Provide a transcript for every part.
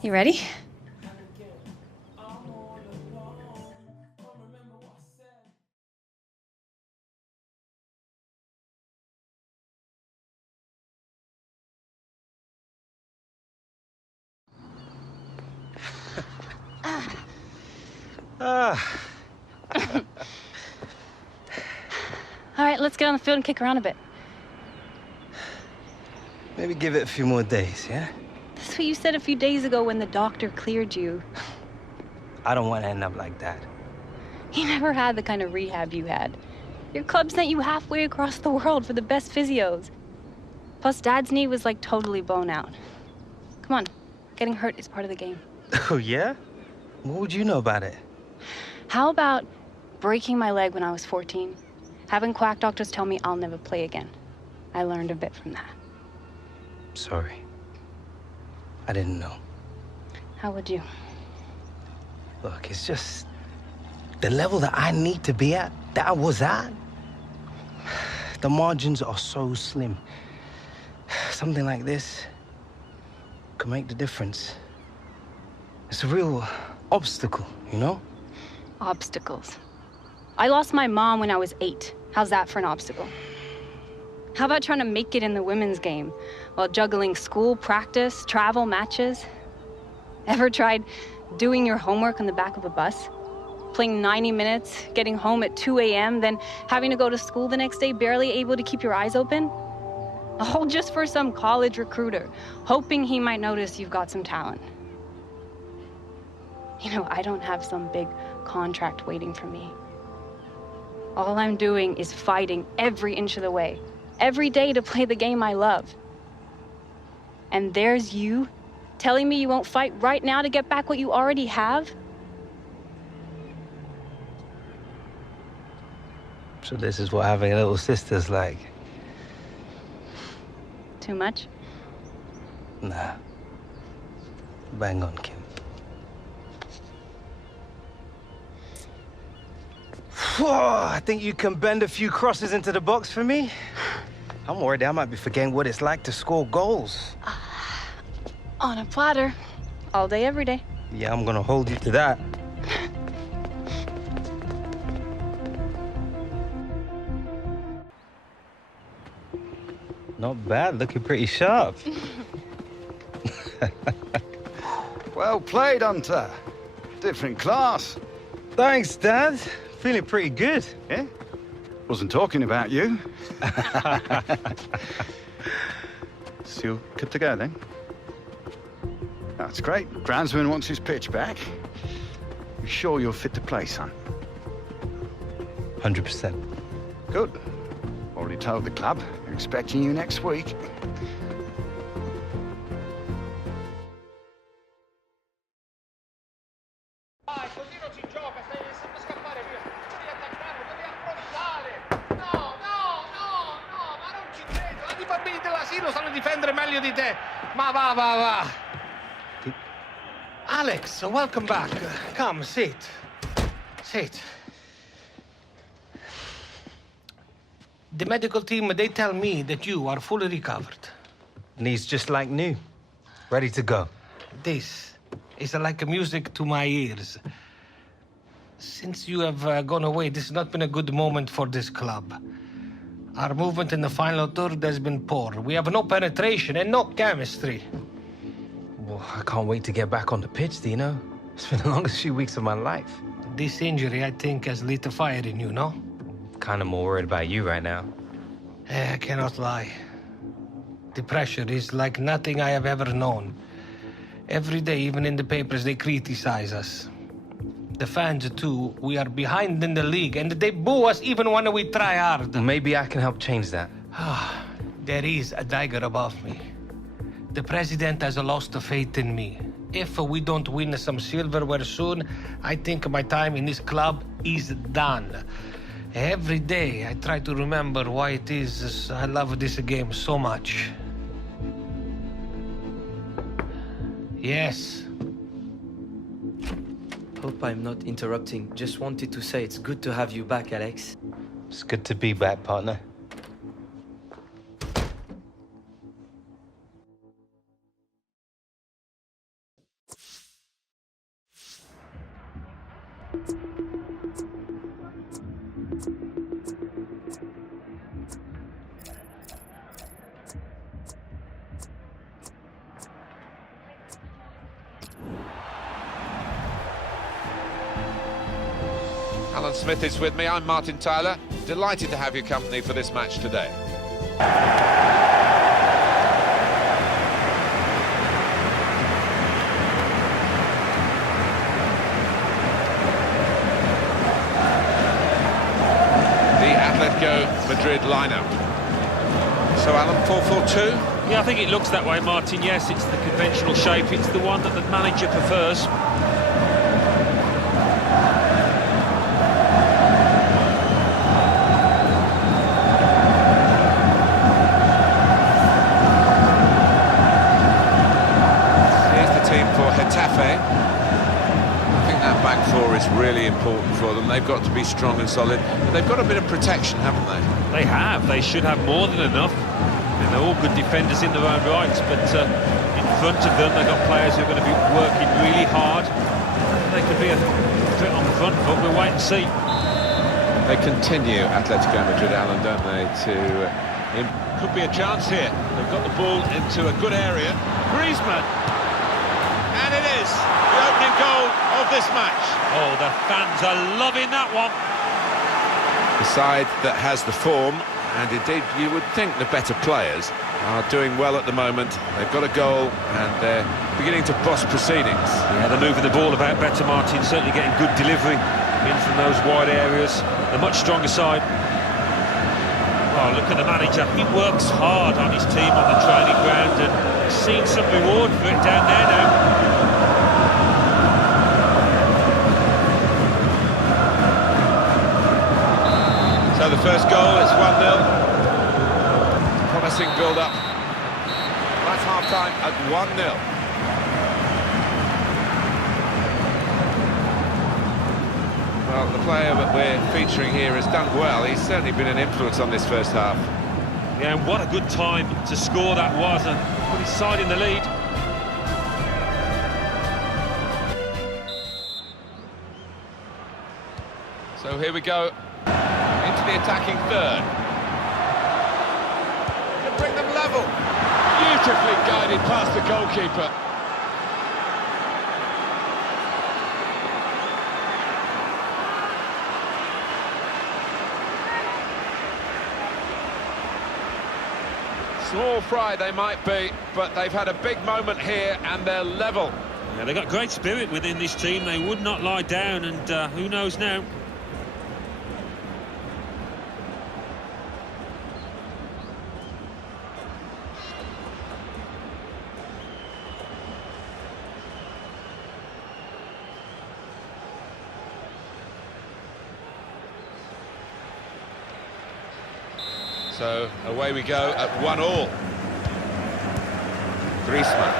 You ready? All right, let's get on the field and kick around a bit. Maybe give it a few more days, yeah? That's what you said a few days ago when the doctor cleared you. I don't want to end up like that. You never had the kind of rehab you had. Your club sent you halfway across the world for the best physios. Plus, Dad's knee was like totally blown out. Come on, getting hurt is part of the game. Oh, yeah? What would you know about it? How about breaking my leg when I was 14? Having quack doctors tell me I'll never play again. I learned a bit from that. Sorry. I didn't know. How would you? Look, it's just the level that I need to be at, that I was at. The margins are so slim. Something like this could make the difference. It's a real obstacle, you know? Obstacles. I lost my mom when I was 8. How's that for an obstacle? How about trying to make it in the women's game while juggling school, practice, travel, matches? Ever tried doing your homework on the back of a bus? Playing 90 minutes, getting home at 2 a.m., then having to go to school the next day, barely able to keep your eyes open? All just for some college recruiter, hoping he might notice you've got some talent. You know, I don't have some big contract waiting for me. All I'm doing is fighting every inch of the way, every day to play the game I love. And there's you telling me you won't fight right now to get back what you already have? So this is what having a little sister's like. Too much? Nah. Bang on, Kim. Whoa, I think you can bend a few crosses into the box for me. I'm worried I might be forgetting what it's like to score goals. On a platter. All day, every day. Yeah, I'm gonna hold you to that. Not bad, looking pretty sharp. Well played, Hunter. Different class. Thanks, Dad. Feeling pretty good. Yeah? Wasn't talking about you. Still good to go, then? That's great. Groundsman wants his pitch back. You sure you're fit to play, son? 100%. Good. Already told the club. They're expecting you next week. Alex, welcome back. Come, sit. Sit. The medical team, they tell me that you are fully recovered. Knees just like new. Ready to go. This is like music to my ears. Since you have gone away, this has not been a good moment for this club. Our movement in the final third has been poor. We have no penetration and no chemistry. Well, I can't wait to get back on the pitch, Dino. It's been the longest few weeks of my life. This injury, I think, has lit a fire in you, no? Kind of more worried about you right now. I cannot lie. The pressure is like nothing I have ever known. Every day, even in the papers, they criticize us. The fans, too, we are behind in the league, and they boo us even when we try hard. Maybe I can help change that. There is a dagger above me. The president has lost faith in me. If we don't win some silverware soon, I think my time in this club is done. Every day, I try to remember why it is I love this game so much. Yes. Hope I'm not interrupting. Just wanted to say it's good to have you back, Alex. It's good to be back, partner. Alan Smith is with me. I'm Martin Tyler. Delighted to have your company for this match today. The Atletico Madrid lineup. So Alan, 4-4-2? Yeah, I think it looks that way, Martin. Yes, it's the conventional shape. It's the one that the manager prefers. Is really important for them. They've got to be strong and solid, but they've got a bit of protection, haven't they? They have. They should have more than enough. And they're all good defenders in their own rights, but in front of them, they've got players who are going to be working really hard. They could be a threat on the front foot. We'll wait and see. They continue, Atletico Madrid, Alan, don't they, to... Could be a chance here. They've got the ball into a good area. Griezmann! And it is the opening goal of this match. Oh, the fans are loving that one. The side that has the form, and indeed you would think the better players, are doing well at the moment. They've got a goal and they're beginning to boss proceedings. Yeah, they're moving the ball about better, Martin, certainly getting good delivery in from those wide areas. A much stronger side. Oh, look at the manager. He works hard on his team on the training ground and he's seen some reward for it down there now. So the first goal is 1-0. Promising build-up. That's half-time at 1-0. Well, the player that we're featuring here has done well. He's certainly been an influence on this first half. Yeah, and what a good time to score that was and put his side in the lead. So here we go. Into the attacking third. To bring them level. Beautifully guided past the goalkeeper. Small fry they might be, but they've had a big moment here and they're level. Yeah, they've got great spirit within this team. They would not lie down, and who knows now. So away we go at 1-1. Griezmann.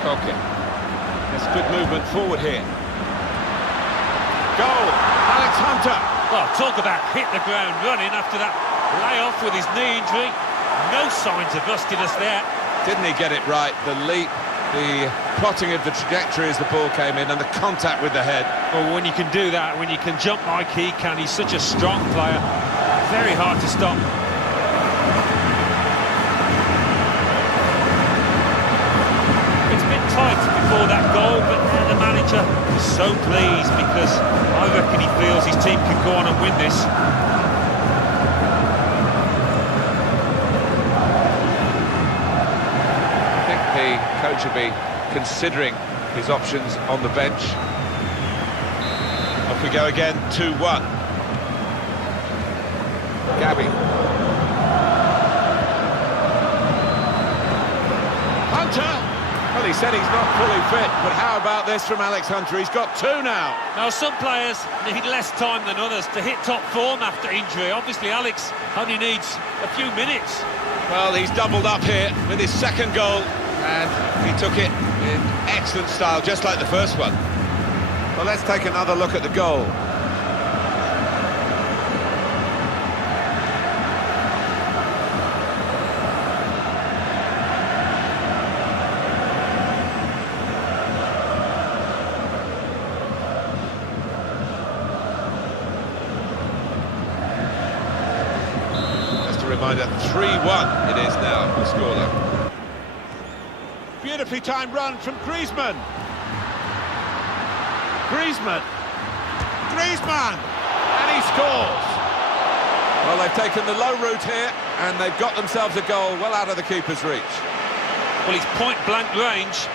Koke. There's good movement forward here. Goal! Alex Hunter! Well, talk about hit the ground running after that layoff with his knee injury. No signs of rustiness there. Didn't he get it right? The leap, the plotting of the trajectory as the ball came in and the contact with the head. Well, when you can do that, when you can jump like he can, he's such a strong player. Very hard to stop. It's been tight before that goal, but the manager is so pleased because I reckon he feels his team can go on and win this. I think the coach will be considering his options on the bench. Off we go again, 2-1. Gabi. Hunter! Well, he said he's not fully fit, but how about this from Alex Hunter? He's got 2 now. Now, some players need less time than others to hit top form after injury. Obviously, Alex only needs a few minutes. Well, he's doubled up here with his second goal, and he took it in excellent style, just like the first one. Well, let's take another look at the goal. Just a reminder, 3-1 it is now, the scoreline. Beautifully timed run from Griezmann. Griezmann. And he scores. Well, they've taken the low route here, and they've got themselves a goal well out of the keeper's reach. Well, he's point-blank range,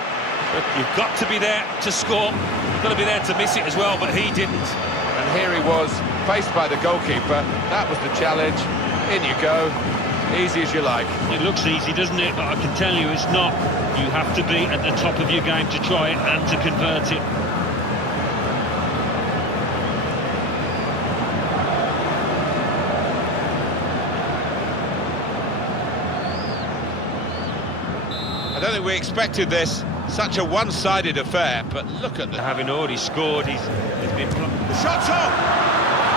but you've got to be there to score. You've got to be there to miss it as well, but he didn't. And here he was, faced by the goalkeeper. That was the challenge. In you go. Easy as you like. It looks easy, doesn't it? But I can tell you it's not. You have to be at the top of your game to try it and to convert it. I don't think we expected this, such a one-sided affair, but look at the... Having already scored, he's been... The shot's on!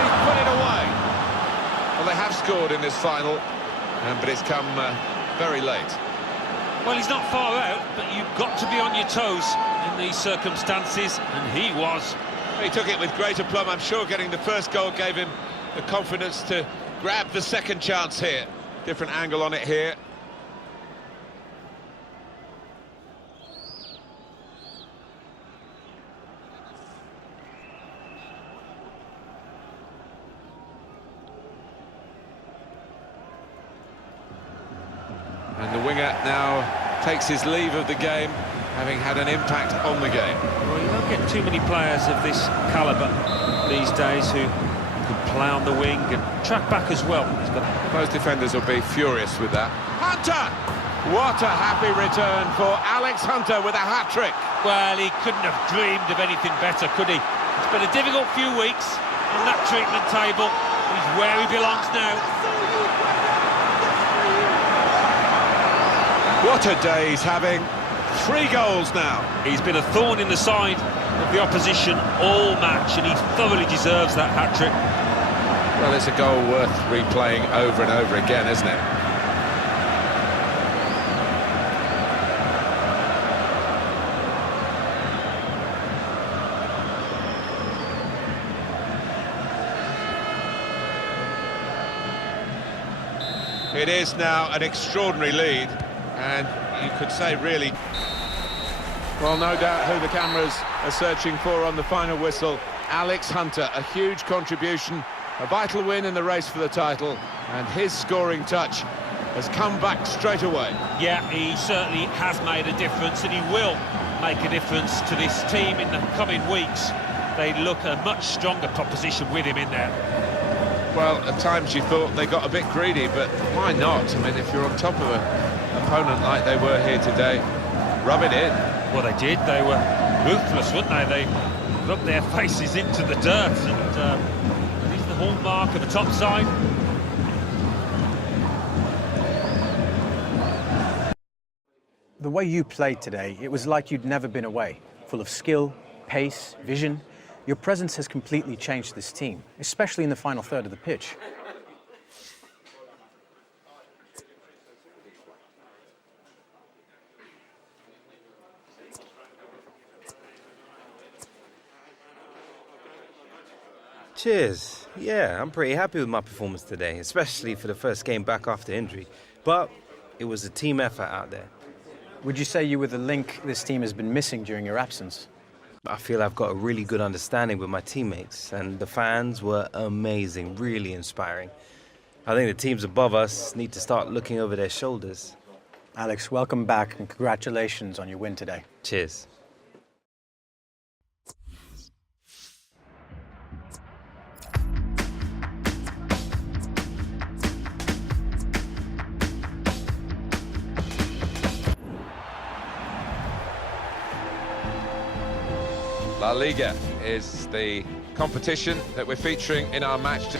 He's put it away. Well, they have scored in this final, but it's come very late. Well, he's not far out, but you've got to be on your toes in these circumstances, and he was. He took it with great aplomb. I'm sure getting the first goal gave him the confidence to grab the second chance here. Different angle on it here. And the winger now takes his leave of the game, having had an impact on the game. Well, you don't get too many players of this calibre these days who can play on the wing and track back as well. Most defenders will be furious with that. Hunter! What a happy return for Alex Hunter with a hat-trick. Well, he couldn't have dreamed of anything better, could he? It's been a difficult few weeks on that treatment table. He's where he belongs now. What a day he's having. 3 goals now. He's been a thorn in the side of the opposition all match, and he thoroughly deserves that hat-trick. Well, it's a goal worth replaying over and over again, isn't it? It is now an extraordinary lead. And you could say, really, well, no doubt who the cameras are searching for on the final whistle. Alex Hunter, a huge contribution, a vital win in the race for the title, and his scoring touch has come back straight away. Yeah, he certainly has made a difference, and he will make a difference to this team in the coming weeks. They look a much stronger proposition with him in there. Well, at times you thought they got a bit greedy, but why not? I mean, if you're on top of an opponent like they were here today, rub it in. Well, they did. They were ruthless, weren't they? They rubbed their faces into the dirt, and is the hallmark of a top side. The way you played today, it was like you'd never been away. Full of skill, pace, vision. Your presence has completely changed this team, especially in the final third of the pitch. Cheers. Yeah, I'm pretty happy with my performance today, especially for the first game back after injury. But it was a team effort out there. Would you say you were the link this team has been missing during your absence? I feel I've got a really good understanding with my teammates, and the fans were amazing, really inspiring. I think the teams above us need to start looking over their shoulders. Alex, welcome back and congratulations on your win today. Cheers. La Liga is the competition that we're featuring in our match.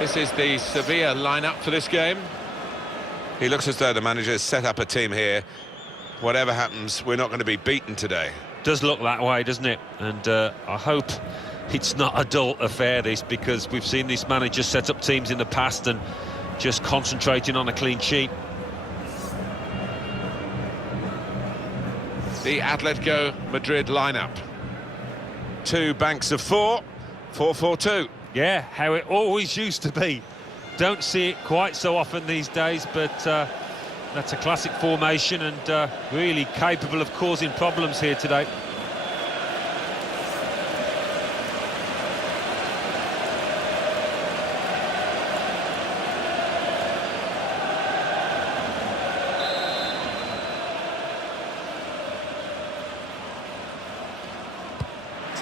This is the Sevilla lineup for this game. He looks as though the manager has set up a team here. Whatever happens, we're not going to be beaten today. Does look that way, doesn't it? And I hope it's not a dull affair, this, because we've seen this manager set up teams in the past and just concentrating on a clean sheet. The Atletico Madrid lineup. two banks of four, 4-4-2. Yeah, how it always used to be. Don't see it quite so often these days, but that's a classic formation and really capable of causing problems here today.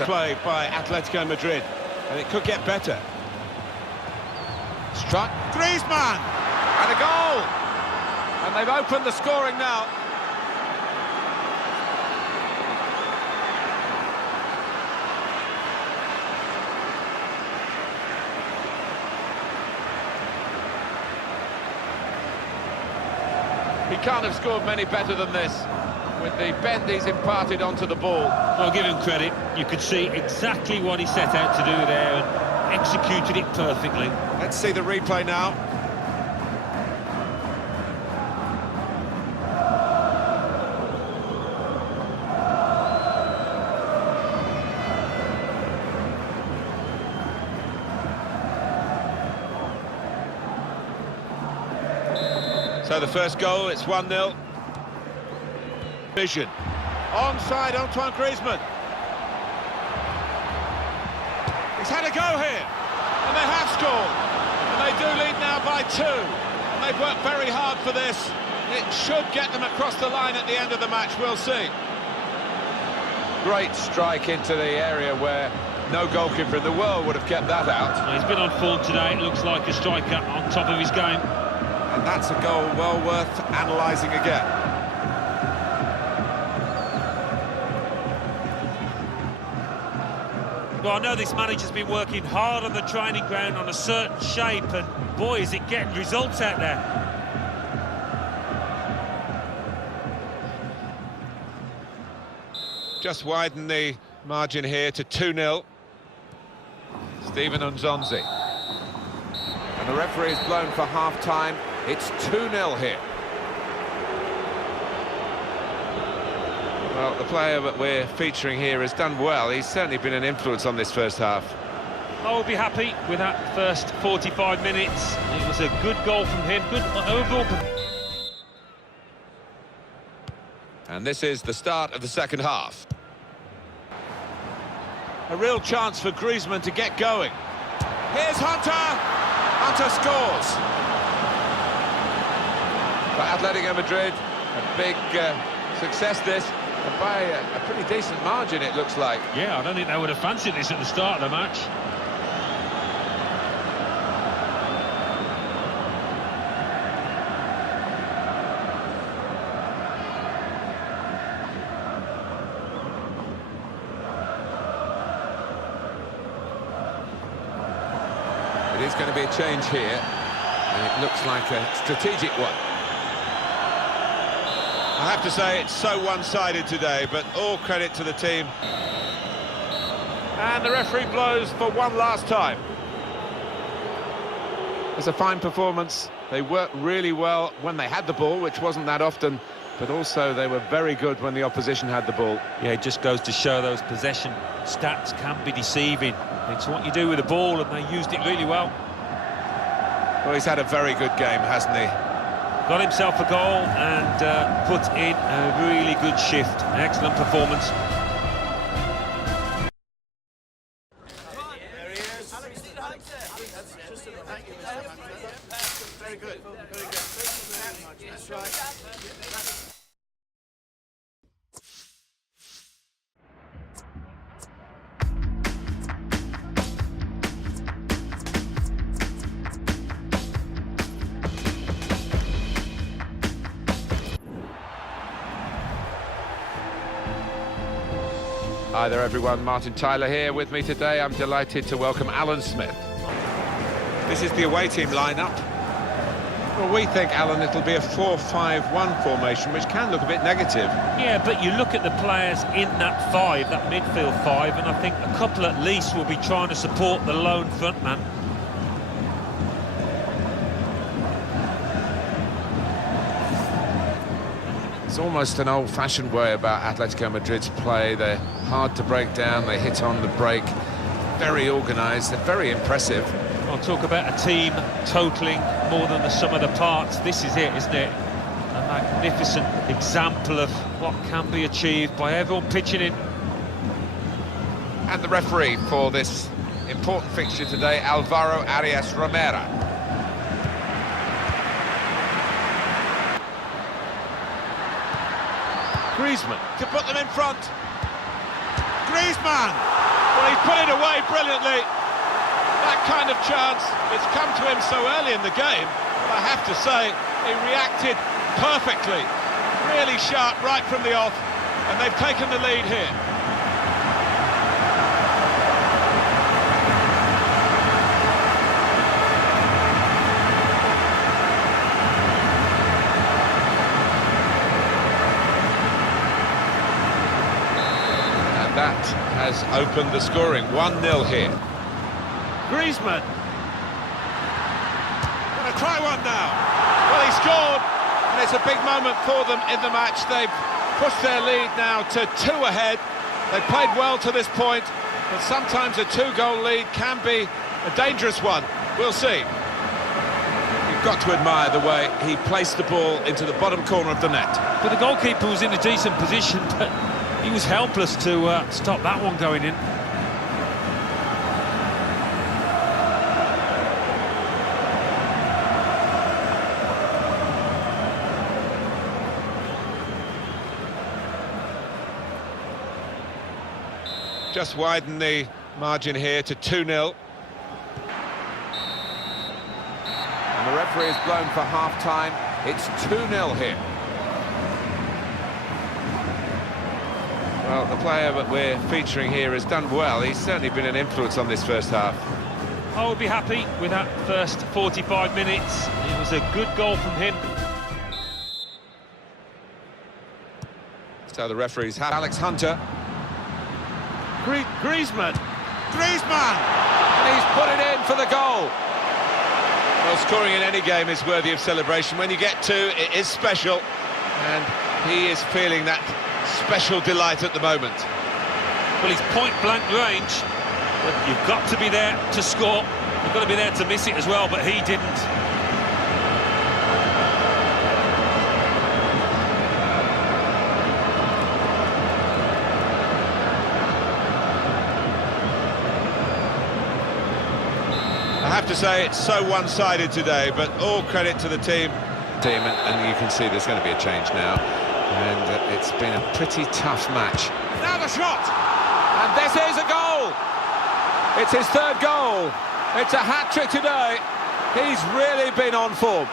Play by Atletico Madrid, and it could get better. Struck, Griezmann, and a goal! And they've opened the scoring now. He can't have scored many better than this, with the bend he's imparted onto the ball. I'll give him credit. You could see exactly what he set out to do there and executed it perfectly. Let's see the replay now. So the first goal, it's 1-0. Vision. Onside, Antoine Griezmann. He's had a go here, and they have scored. And they do lead now by 2. And they've worked very hard for this. It should get them across the line at the end of the match, we'll see. Great strike into the area where no goalkeeper in the world would have kept that out. Well, he's been on form today. It looks like a striker on top of his game. And that's a goal well worth analysing again. Well, I know this manager's been working hard on the training ground on a certain shape, and boy, is it getting results out there. Just widen the margin here to 2-0. Steven Nzonzi. And the referee is blown for half-time. It's 2-0 here. Well, the player that we're featuring here has done well. He's certainly been an influence on this first half. I will be happy with that first 45 minutes. It was a good goal from him, good overall. And this is the start of the second half. A real chance for Griezmann to get going. Here's Hunter! Hunter scores! For Atletico Madrid, a big success this. And by a pretty decent margin, it looks like. Yeah, I don't think they would have fancied this at the start of the match. It is going to be a change here, and it looks like a strategic one. I have to say, it's so one-sided today, but all credit to the team. And the referee blows for one last time. It's a fine performance. They worked really well when they had the ball, which wasn't that often, but also they were very good when the opposition had the ball. Yeah, it just goes to show those possession stats can be deceiving. It's what you do with the ball, and they used it really well. Well, he's had a very good game, hasn't he? Got himself a goal and put in a really good shift. Excellent performance. Very good. That's right. Hi there everyone, Martin Tyler here with me today. I'm delighted to welcome Alan Smith. This is the away team lineup. Well, we think, Alan, it'll be a 4-5-1 formation, which can look a bit negative. Yeah, but you look at the players in that five, that midfield five, and I think a couple at least will be trying to support the lone front man. It's almost an old-fashioned way about Atletico Madrid's play. They're hard to break down, they hit on the break, very organised, they're very impressive. I'll talk about a team totalling more than the sum of the parts. This is it, isn't it? A magnificent example of what can be achieved by everyone pitching in. And the referee for this important fixture today, Alvaro Arias Romero. Griezmann to put them in front. Griezmann! Well, he's put it away brilliantly. That kind of chance, it's come to him so early in the game. I have to say, he reacted perfectly. Really sharp right from the off, and they've taken the lead here. That has opened the scoring, 1-0 here. Griezmann. Gonna try one now. Well, he scored, and it's a big moment for them in the match. They've pushed their lead now to 2 ahead. They've played well to this point, but sometimes a 2-goal lead can be a dangerous one. We'll see. You've got to admire the way he placed the ball into the bottom corner of the net. But the goalkeeper was in a decent position, but he was helpless to stop that one going in. Just widen the margin here to 2-0. And the referee is blown for half-time. It's 2-0 here. Well, the player that we're featuring here has done well. He's certainly been an influence on this first half. I would be happy with that first 45 minutes. It was a good goal from him. So the referees have Alex Hunter. Griezmann! And he's put it in for the goal. Well, scoring in any game is worthy of celebration. When you get 2, it is special. And he is feeling that special delight at the moment. Well, he's point-blank range, but you've got to be there to score. You've got to be there to miss it as well, but he didn't. I have to say, it's so one-sided today, but all credit to the team. And you can see there's going to be a change now. And it's been a pretty tough match. Now the shot! And this is a goal! It's his 3rd goal. It's a hat-trick today. He's really been on form.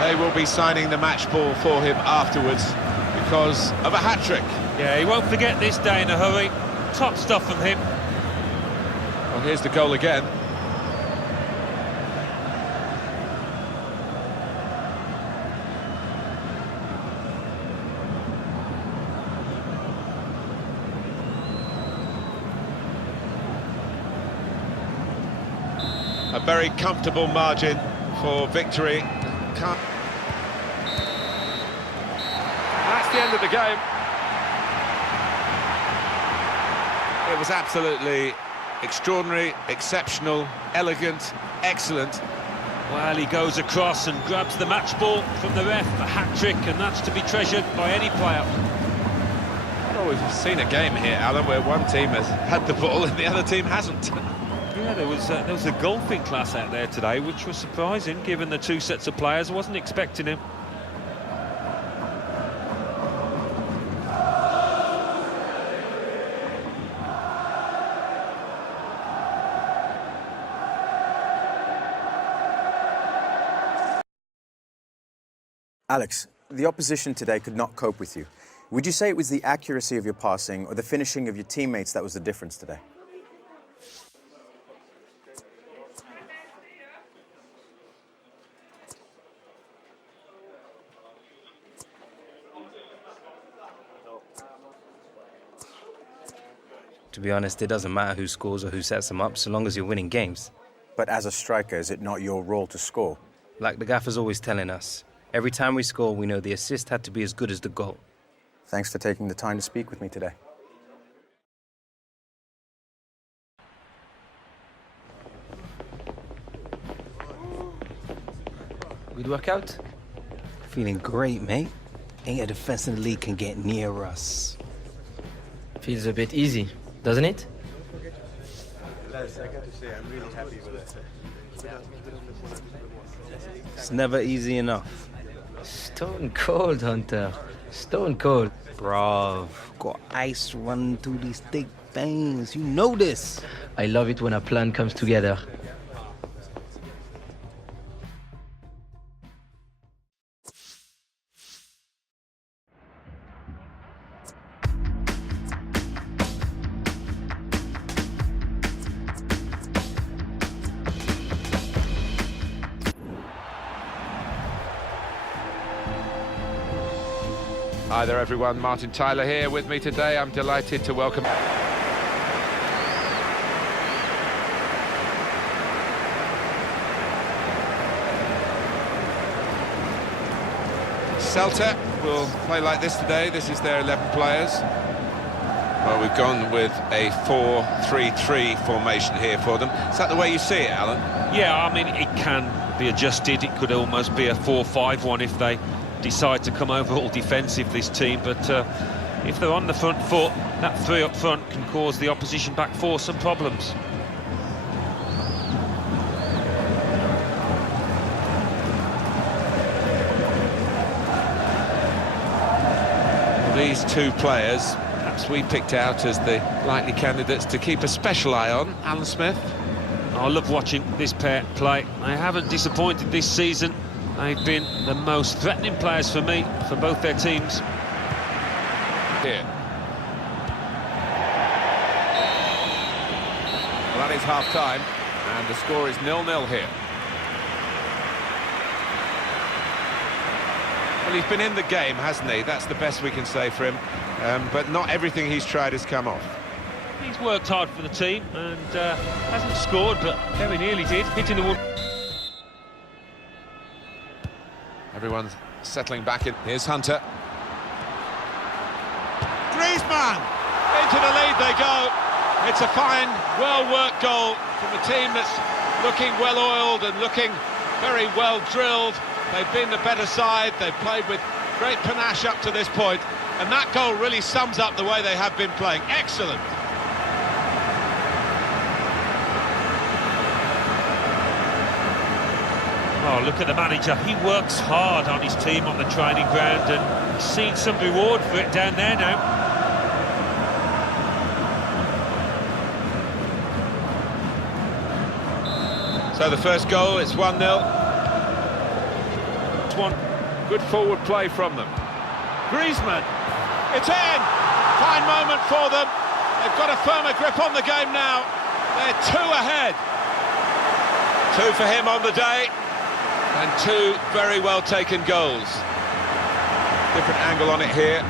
They will be signing the match ball for him afterwards because of a hat-trick. Yeah, he won't forget this day in a hurry. Top stuff from him. Well, here's the goal again. A very comfortable margin for victory. That's the end of the game. It was absolutely extraordinary, exceptional, elegant, excellent. Well, he goes across and grabs the match ball from the ref, a hat-trick, and that's to be treasured by any player. Well, we've seen a game here, Alan, where one team has had the ball and the other team hasn't. Yeah, there was a golfing class out there today, which was surprising, given the 2 sets of players. I wasn't expecting him. Alex, the opposition today could not cope with you. Would you say it was the accuracy of your passing or the finishing of your teammates that was the difference today? To be honest, it doesn't matter who scores or who sets them up, so long as you're winning games. But as a striker, is it not your role to score? Like the gaffer's always telling us, every time we score, we know the assist had to be as good as the goal. Thanks for taking the time to speak with me today. Good workout? Feeling great, mate. Ain't a defense in the league can get near us. Feels a bit easy, doesn't it? It's never easy enough. Stone cold, Hunter. Stone cold. Bruv, got ice running through these thick veins. You know this. I love it when a plan comes together. Hi there everyone, Martin Tyler here with me today. I'm delighted to welcome... Celta will play like this today. This is their 11 players. Well, we've gone with a 4-3-3 formation here for them. Is that the way you see it, Alan? Yeah, I mean, it can be adjusted. It could almost be a 4-5-1 if they decide to come over all defensive, this team, but if they're on the front foot, that three up front can cause the opposition back four some problems. Well, these two players, perhaps we picked out as the likely candidates to keep a special eye on. Alan Smith. I love watching this pair play. They haven't disappointed this season. They've been the most threatening players for me, for both their teams. Here. Well, that is half-time, and the score is 0-0 here. Well, he's been in the game, hasn't he? That's the best we can say for him. But not everything he's tried has come off. He's worked hard for the team and hasn't scored, but very nearly did, hitting the wall. Everyone's settling back in. Here's Hunter. Griezmann! Into the lead they go. It's a fine, well-worked goal from a team that's looking well-oiled and looking very well-drilled. They've been the better side. They've played with great panache up to this point. And that goal really sums up the way they have been playing. Excellent. Oh, look at the manager. He works hard on his team on the training ground, and he's seen some reward for it down there now. So the first goal, it's 1-0. It's one. Good forward play from them. Griezmann, it's in! Fine moment for them. They've got a firmer grip on the game now. They're 2 ahead. 2 for him on the day. And 2 very well taken goals. Different angle on it here.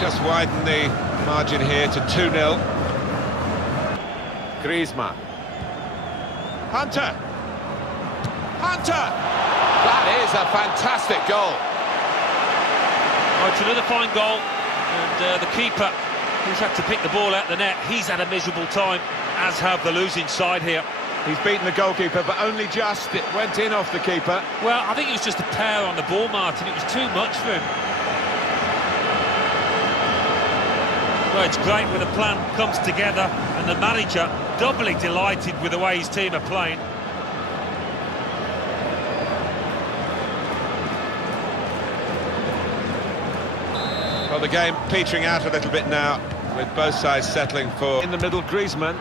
Just widen the margin here to 2-0. Griezmann. Hunter! Hunter! That is a fantastic goal. Oh, it's another fine goal, and the keeper, who's had to pick the ball out the net, he's had a miserable time, as have the losing side here. He's beaten the goalkeeper, but only just. It went in off the keeper. Well, I think it was just a pair on the ball, Martin. It was too much for him. Well, it's great when a plan comes together, and the manager doubly delighted with the way his team are playing. Well, the game petering out a little bit now, with both sides settling for... In the middle, Griezmann.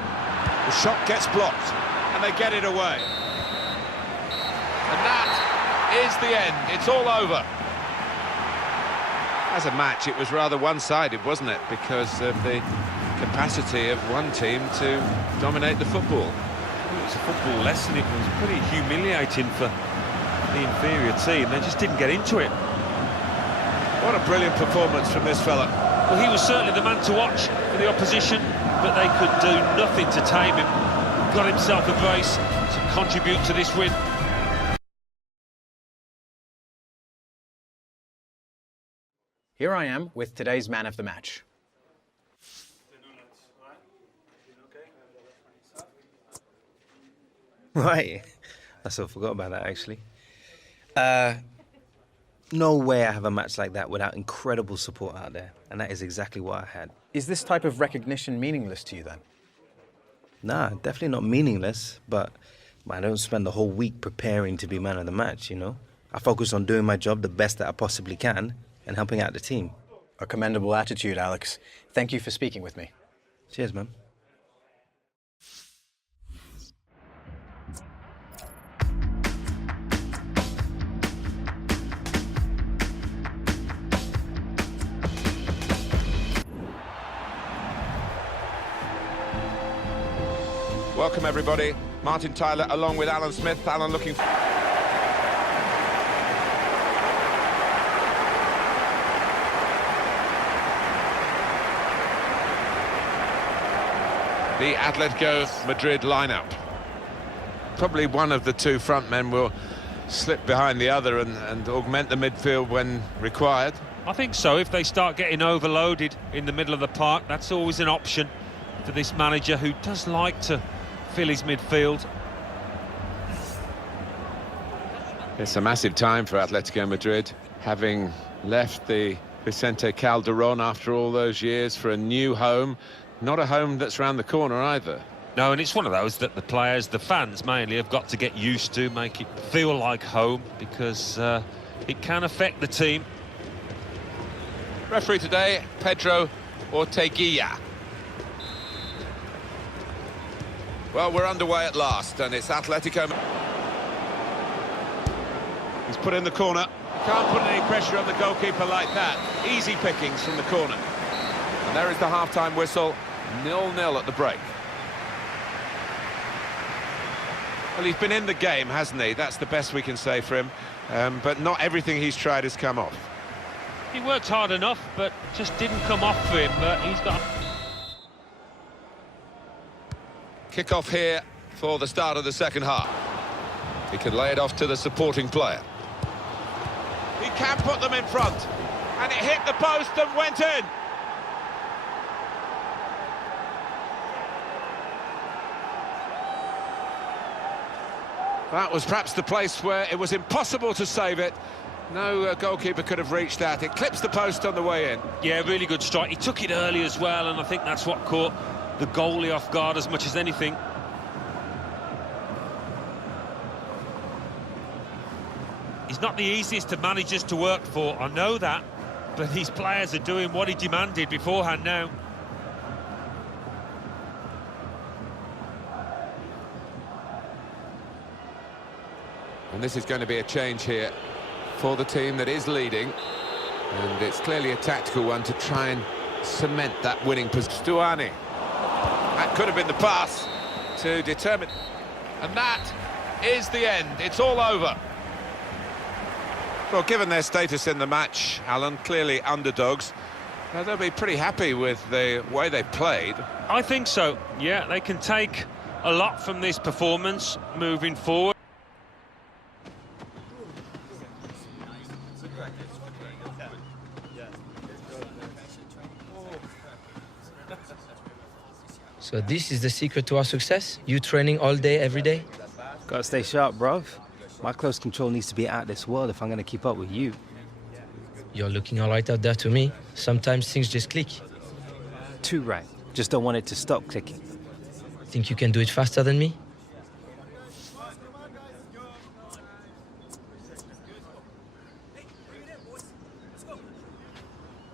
The shot gets blocked, and they get it away. And that is the end. It's all over. As a match, it was rather one-sided, wasn't it? Because of the capacity of one team to dominate the football. It was a football lesson. It was pretty humiliating for the inferior team. They just didn't get into it. What a brilliant performance from this fella. Well, he was certainly the man to watch for the opposition, but they could do nothing to tame him. Got himself a brace to contribute to this win. Here I am with today's man of the match. Right. I sort of forgot about that, actually. No way I have a match like that without incredible support out there. And that is exactly what I had. Is this type of recognition meaningless to you then? Nah, definitely not meaningless, but I don't spend the whole week preparing to be man of the match, you know? I focus on doing my job the best that I possibly can and helping out the team. A commendable attitude, Alex. Thank you for speaking with me. Cheers, man. Welcome, everybody. Martin Tyler along with Alan Smith. Alan looking... The Atletico Madrid lineup. Probably one of the two front men will slip behind the other and augment the midfield when required. I think so. If they start getting overloaded in the middle of the park, that's always an option for this manager who does like to fill his midfield. It's a massive time for Atletico Madrid, having left the Vicente Calderón after all those years for a new home. Not a home that's round the corner either. No, and it's one of those that the players, the fans mainly, have got to get used to, make it feel like home, because it can affect the team. Referee today, Pedro Orteguilla. Well, we're underway at last, and it's Atletico. He's put in the corner. Can't put any pressure on the goalkeeper like that. Easy pickings from the corner. And there is the half-time whistle. 0-0 at the break. Well, he's been in the game, hasn't he? That's the best we can say for him. But not everything he's tried has come off. He worked hard enough, but just didn't come off for him. He's got... Kick-off here for the start of the second half. He can lay it off to the supporting player. He can put them in front. And it hit the post and went in. That was perhaps the place where it was impossible to save it. No goalkeeper could have reached that. It clips the post on the way in. Yeah, really good strike. He took it early as well, and I think that's what caught the goalie off guard as much as anything. He's not the easiest of managers to work for, I know that, but these players are doing what he demanded beforehand now. And this is going to be a change here for the team that is leading. And it's clearly a tactical one to try and cement that winning position. Stuani. That could have been the pass to determine. And that is the end. It's all over. Well, given their status in the match, Alan, clearly underdogs, they'll be pretty happy with the way they played. I think so. Yeah, they can take a lot from this performance moving forward. So this is the secret to our success? You training all day, every day? Gotta stay sharp, bruv. My close control needs to be out of this world if I'm gonna keep up with you. You're looking all right out there to me. Sometimes things just click. Too right. Just don't want it to stop clicking. Think you can do it faster than me?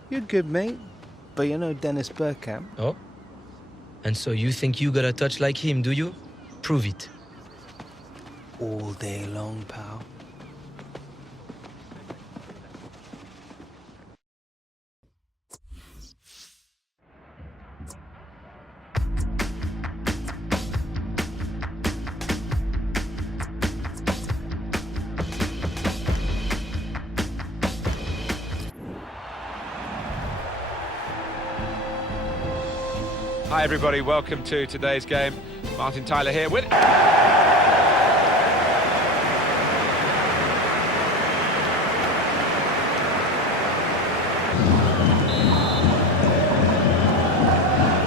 You're good, mate. But you're no Dennis Bergkamp. Oh? And so you think you got a touch like him, do you? Prove it. All day long, pal. Hi everybody, welcome to today's game. Martin Tyler here with...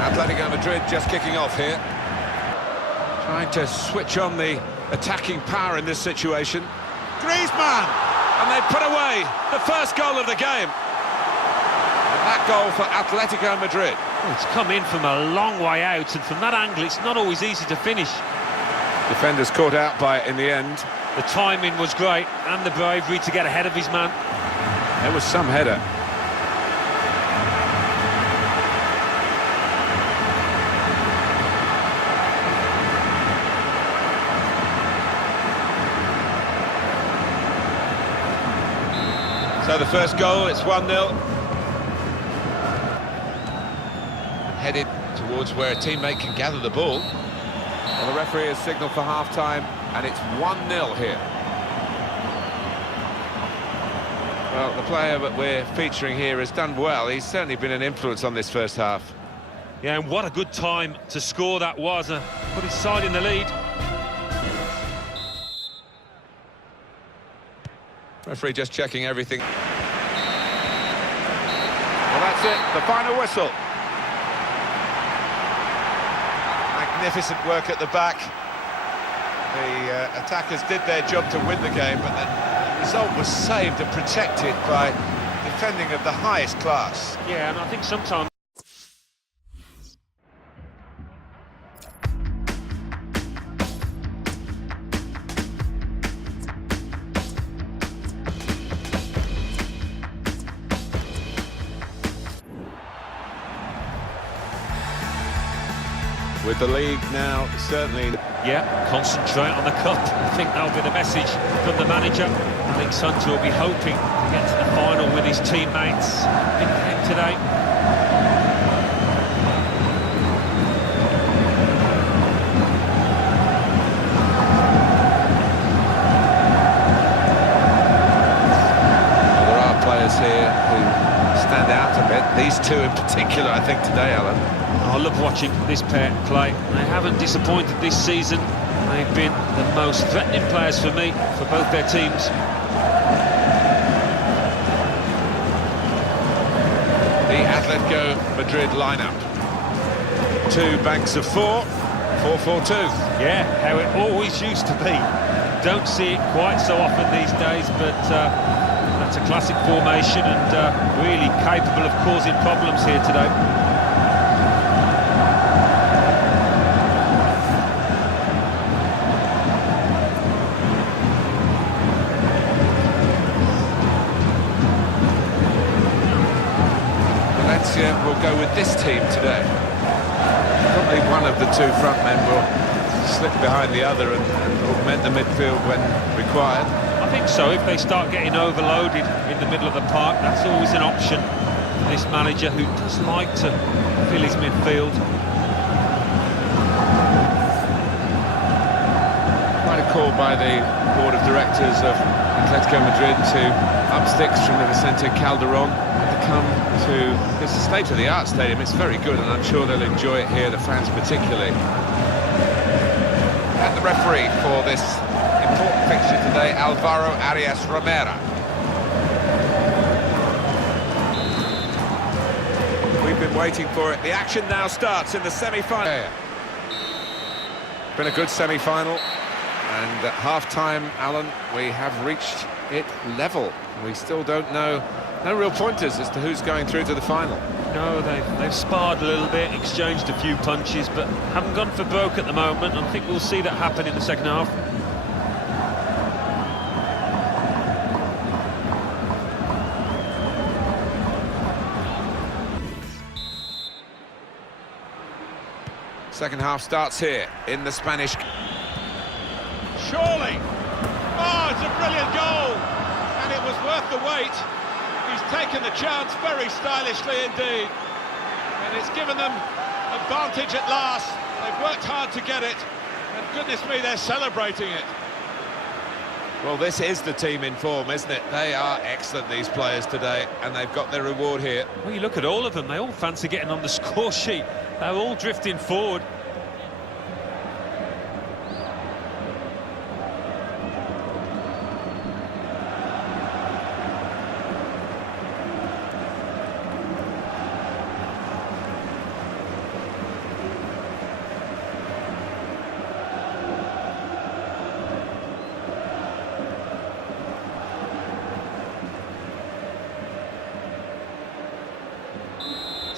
Atletico Madrid just kicking off here. Trying to switch on the attacking power in this situation. Griezmann! And they put away the first goal of the game. And that goal for Atletico Madrid. It's come in from a long way out, and from that angle it's not always easy to finish. Defenders caught out by it in the end. The timing was great, and the bravery to get ahead of his man. There was some header. So the first goal, it's 1-0. Headed towards where a teammate can gather the ball. Well, the referee has signalled for half-time, and it's 1-0 here. Well, the player that we're featuring here has done well. He's certainly been an influence on this first half. Yeah, and what a good time to score that was. Put his side in the lead. Referee just checking everything. Well, that's it, the final whistle. Magnificent work at the back. The attackers did their job to win the game, but the result was saved and protected by defending of the highest class. Yeah, and I think sometimes... With the league now, certainly... Yeah, concentrate on the cup. I think that'll be the message from the manager. I think Hunter will be hoping to get to the final with his teammates in the game today. Well, there are players here who stand out a bit. These two in particular, I think, today, Alan. I love watching this pair play. They haven't disappointed this season. They've been the most threatening players for me, for both their teams. The Atletico Madrid lineup. Two banks of four, 4-4-2. Yeah, how it always used to be. Don't see it quite so often these days, but that's a classic formation and really capable of causing problems here today. Will go with this team today. Probably one of the two front men will slip behind the other and augment the midfield when required. I think so. If they start getting overloaded in the middle of the park, that's always an option for this manager who does like to fill his midfield. Quite a call by the board of directors of Atletico Madrid to up sticks from the Vicente Calderón to come to this state-of-the-art stadium. It's very good, and I'm sure they'll enjoy it here, the fans particularly. And the referee for this important fixture today, Alvaro Arias Romero. We've been waiting for it. The action now starts in the semi-final. Been a good semi-final, and at half-time, Alan, we have reached it level. We still don't know, no real pointers as to who's going through to the final. No, they've sparred a little bit, exchanged a few punches, but haven't gone for broke at the moment. I think we'll see that happen in the second half. Second half starts here in the Spanish. Surely! Oh, it's a brilliant goal! And it was worth the wait. He's taken the chance very stylishly indeed. And it's given them advantage at last. They've worked hard to get it. And goodness me, they're celebrating it. Well, this is the team in form, isn't it? They are excellent, these players today, and they've got their reward here. Well, you look at all of them, they all fancy getting on the score sheet. They're all drifting forward.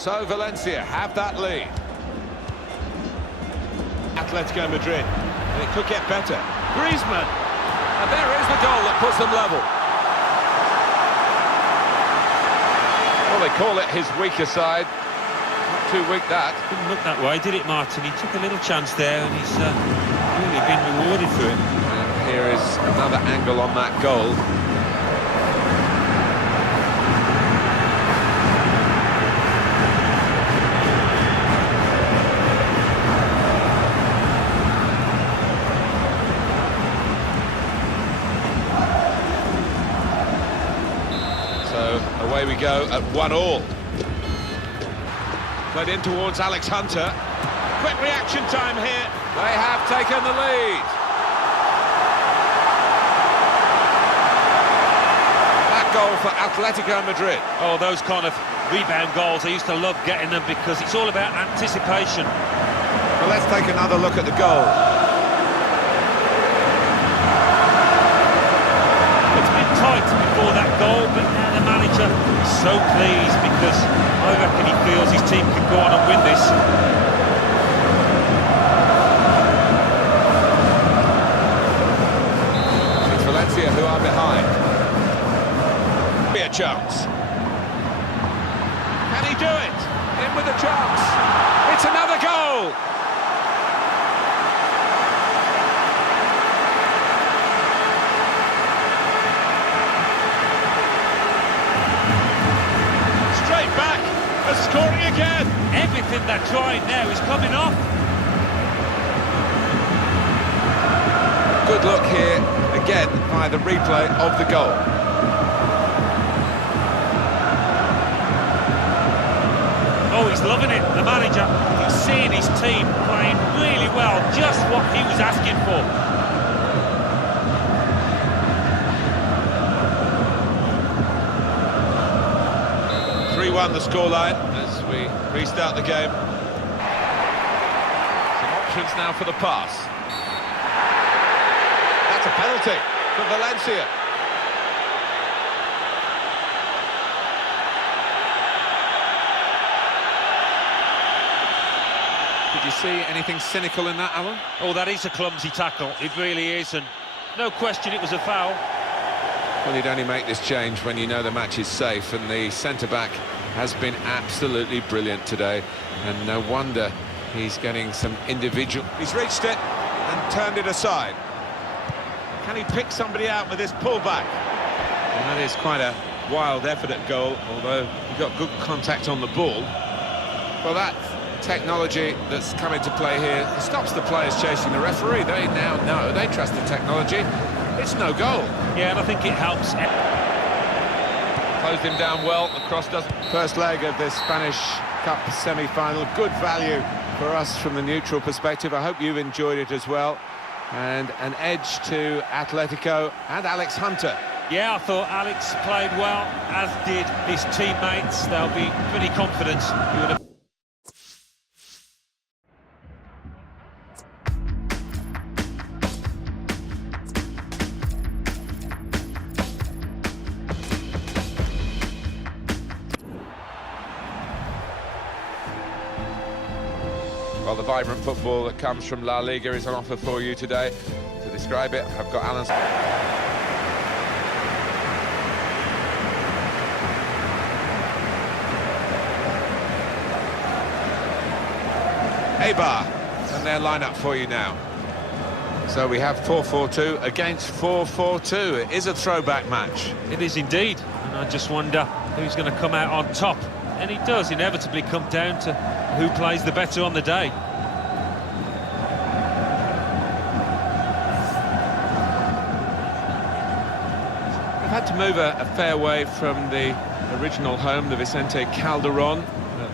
So Valencia have that lead. Atletico Madrid, and it could get better. Griezmann, and there is the goal that puts them level. Well, they call it his weaker side. Not too weak, that. Didn't look that way, did it, Martin? He took a little chance there, and he's really been rewarded for it. And here is another angle on that goal. Away we go at 1-1. Played in towards Alex Hunter. Quick reaction time here. They have taken the lead. That goal for Atletico Madrid. Oh, those kind of rebound goals, I used to love getting them because it's all about anticipation. Well, let's take another look at the goal. It's been tight before that goal, but now the manager is so pleased because I reckon he feels his team can go on and win this. It's Valencia who are behind. Be a chance. Can he do it? In with a chance. It's another goal. Back, and scoring again. Everything they're trying now is coming off. Good look here, again, by the replay of the goal. Oh, he's loving it, the manager. He's seeing his team playing really well, just what he was asking for. 3-1 the scoreline as we restart the game. Some options now for the pass. That's a penalty for Valencia. Did you see anything cynical in that, Alan? Oh, that is a clumsy tackle, it really is, and no question it was a foul. Well, you'd only make this change when you know the match is safe, and the centre-back has been absolutely brilliant today, and no wonder he's getting some individual... He's reached it and turned it aside. Can he pick somebody out with his pullback? And that is quite a wild effort at goal, although he got good contact on the ball. Well, that technology that's come into play here stops the players chasing the referee. They now know, they trust the technology. It's no goal. Yeah, and I think it helps. Closed him down well, the cross doesn't... First leg of this Spanish Cup semi-final. Good value for us from the neutral perspective. I hope you've enjoyed it as well. And an edge to Atletico and Alex Hunter. Yeah, I thought Alex played well, as did his teammates. They'll be pretty confident. You would have... Well, the vibrant football that comes from La Liga is on offer for you today. To describe it, I've got Alan... Eibar, and their lineup for you now. So we have 4-4-2 against 4-4-2. It is a throwback match. It is indeed, and I just wonder who's going to come out on top. And it does inevitably come down to who plays the better on the day. had to move a fair way from the original home, the Vicente Calderón.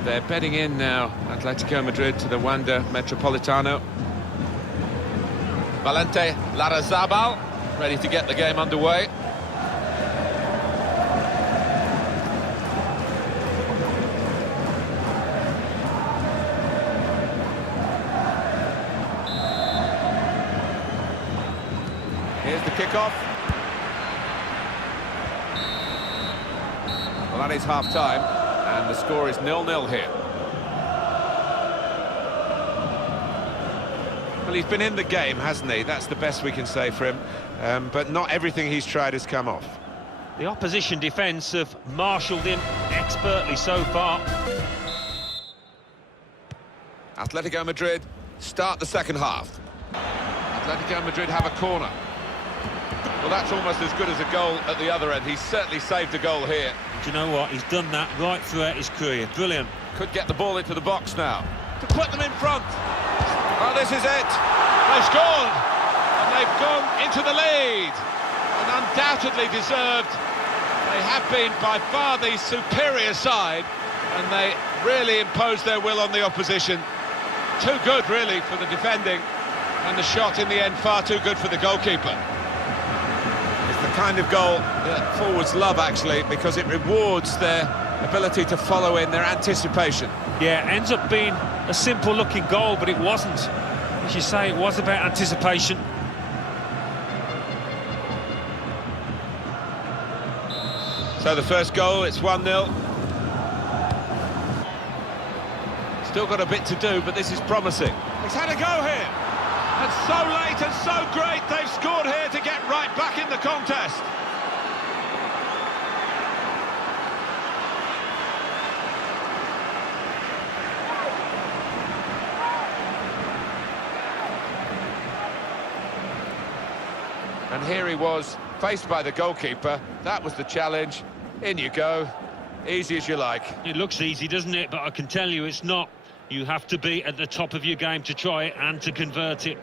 They're bedding in now, Atletico Madrid, to the Wanda Metropolitano. Valente Larrazabal, ready to get the game underway. Here's the kickoff. Well, that is half-time, and the score is 0-0 here. Well, he's been in the game, hasn't he? That's the best we can say for him. But not everything he's tried has come off. The opposition defence have marshalled him expertly so far. Atletico Madrid start the second half. Atletico Madrid have a corner. Well, that's almost as good as a goal at the other end. He's certainly saved a goal here. Do you know what? He's done that right throughout his career. Brilliant. Could get the ball into the box now to put them in front. Oh, this is it. They've scored, and they've gone into the lead. And undoubtedly deserved. They have been by far the superior side, and they really imposed their will on the opposition. Too good, really, for the defending, and the shot in the end far too good for the goalkeeper. It's the kind of goal that forwards love, actually, because it rewards their ability to follow in, their anticipation. Yeah, ends up being a simple-looking goal, but it wasn't. As you say, it was about anticipation. So the first goal, it's 1-0. Still got a bit to do, but this is promising. He's had a go here. And so late and so great, they've scored here to get right back in the contest. And here he was, faced by the goalkeeper. That was the challenge. In you go. Easy as you like. It looks easy, doesn't it? But I can tell you it's not. You have to be at the top of your game to try it and to convert it.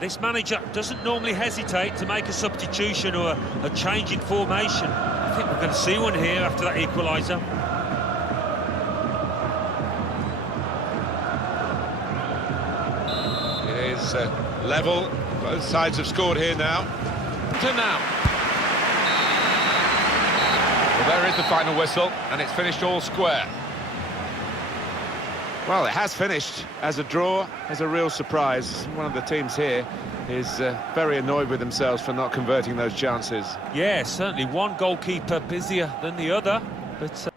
This manager doesn't normally hesitate to make a substitution or a change in formation. I think we're going to see one here after that equaliser. It is level. Both sides have scored here now. To now. Well, there is the final whistle, and it's finished all square. Well, it has finished as a draw, as a real surprise. One of the teams here is very annoyed with themselves for not converting those chances. Yeah, certainly one goalkeeper busier than the other, but...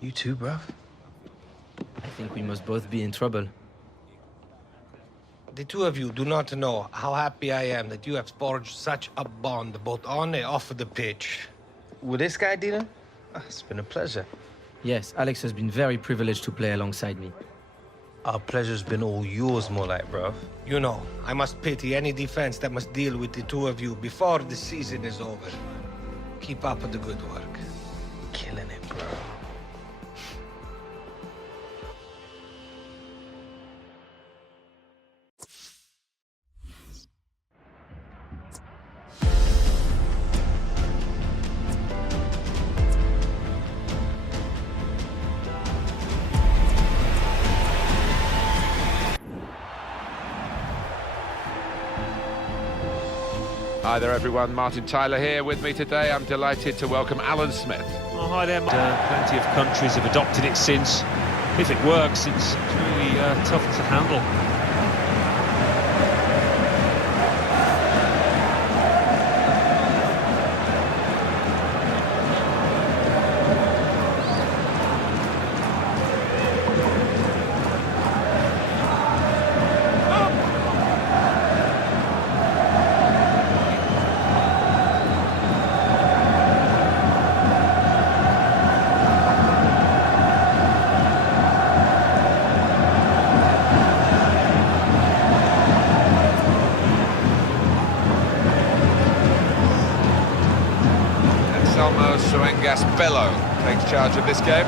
You too, bruv? I think we must both be in trouble. The two of you do not know how happy I am that you have forged such a bond both on and off of the pitch. With this guy, Dina? It's been a pleasure. Yes, Alex has been very privileged to play alongside me. Our pleasure's been all yours, more like, bruv. You know, I must pity any defense that must deal with the two of you before the season is over. Keep up with the good work. Killing it, bro. Hi there, everyone. Martin Tyler here with me today. I'm delighted to welcome Alan Smith. Oh, hi there. Plenty of countries have adopted it since. If it works, it's really tough to handle. Bello takes charge of this game.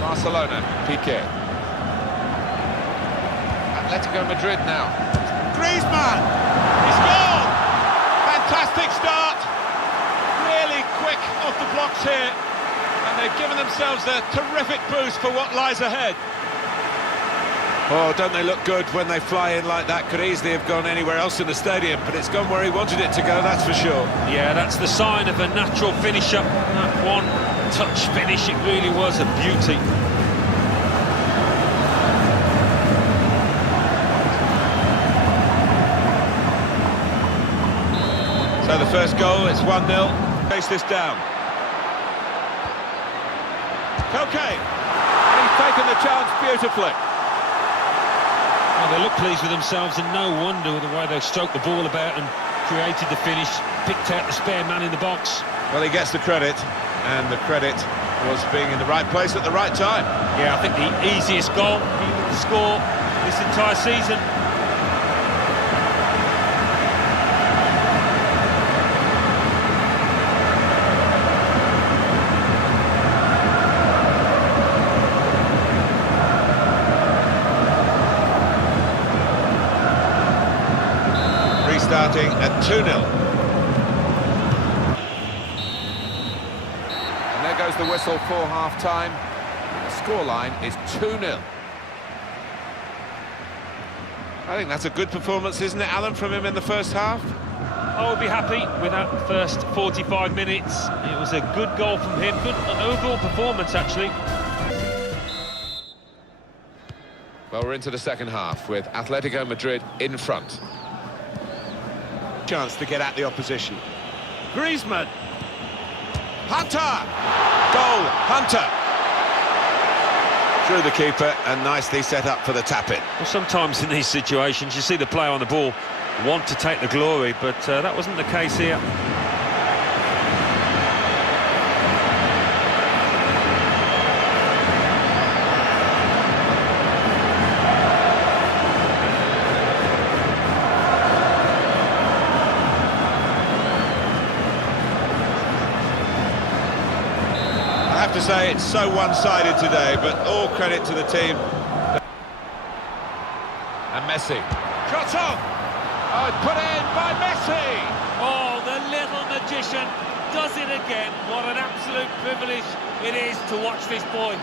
Barcelona, Piqué. Atletico Madrid now. Griezmann! He's gone! Fantastic start! Really quick off the blocks here. And they've given themselves a terrific boost for what lies ahead. Oh, don't they look good when they fly in like that? Could easily have gone anywhere else in the stadium, but it's gone where he wanted it to go, that's for sure. Yeah, that's the sign of a natural finisher. That one-touch finish, it really was a beauty. So the first goal, it's 1-0. Chase this down. Koke! He's taken the chance beautifully. Well, they look pleased with themselves, and no wonder with the way they stroked the ball about and created the finish, picked out the spare man in the box. Well, he gets the credit, and the credit was being in the right place at the right time. Yeah, I think the easiest goal he would score this entire season. Starting at 2-0. And there goes the whistle for half-time. The scoreline is 2-0. I think that's a good performance, isn't it, Alan, from him in the first half? I would be happy with that first 45 minutes. It was a good goal from him, good an overall performance, actually. Well, we're into the second half with Atletico Madrid in front. Chance to get at the opposition. Griezmann. Hunter! Goal, Hunter! Through the keeper and nicely set up for the tap-in. Well, sometimes in these situations you see the player on the ball want to take the glory, but that wasn't the case here. I have to say it's so one-sided today, but all credit to the team. And Messi. Shot on! Oh, it's put in by Messi! Oh, the little magician does it again. What an absolute privilege it is to watch this boy.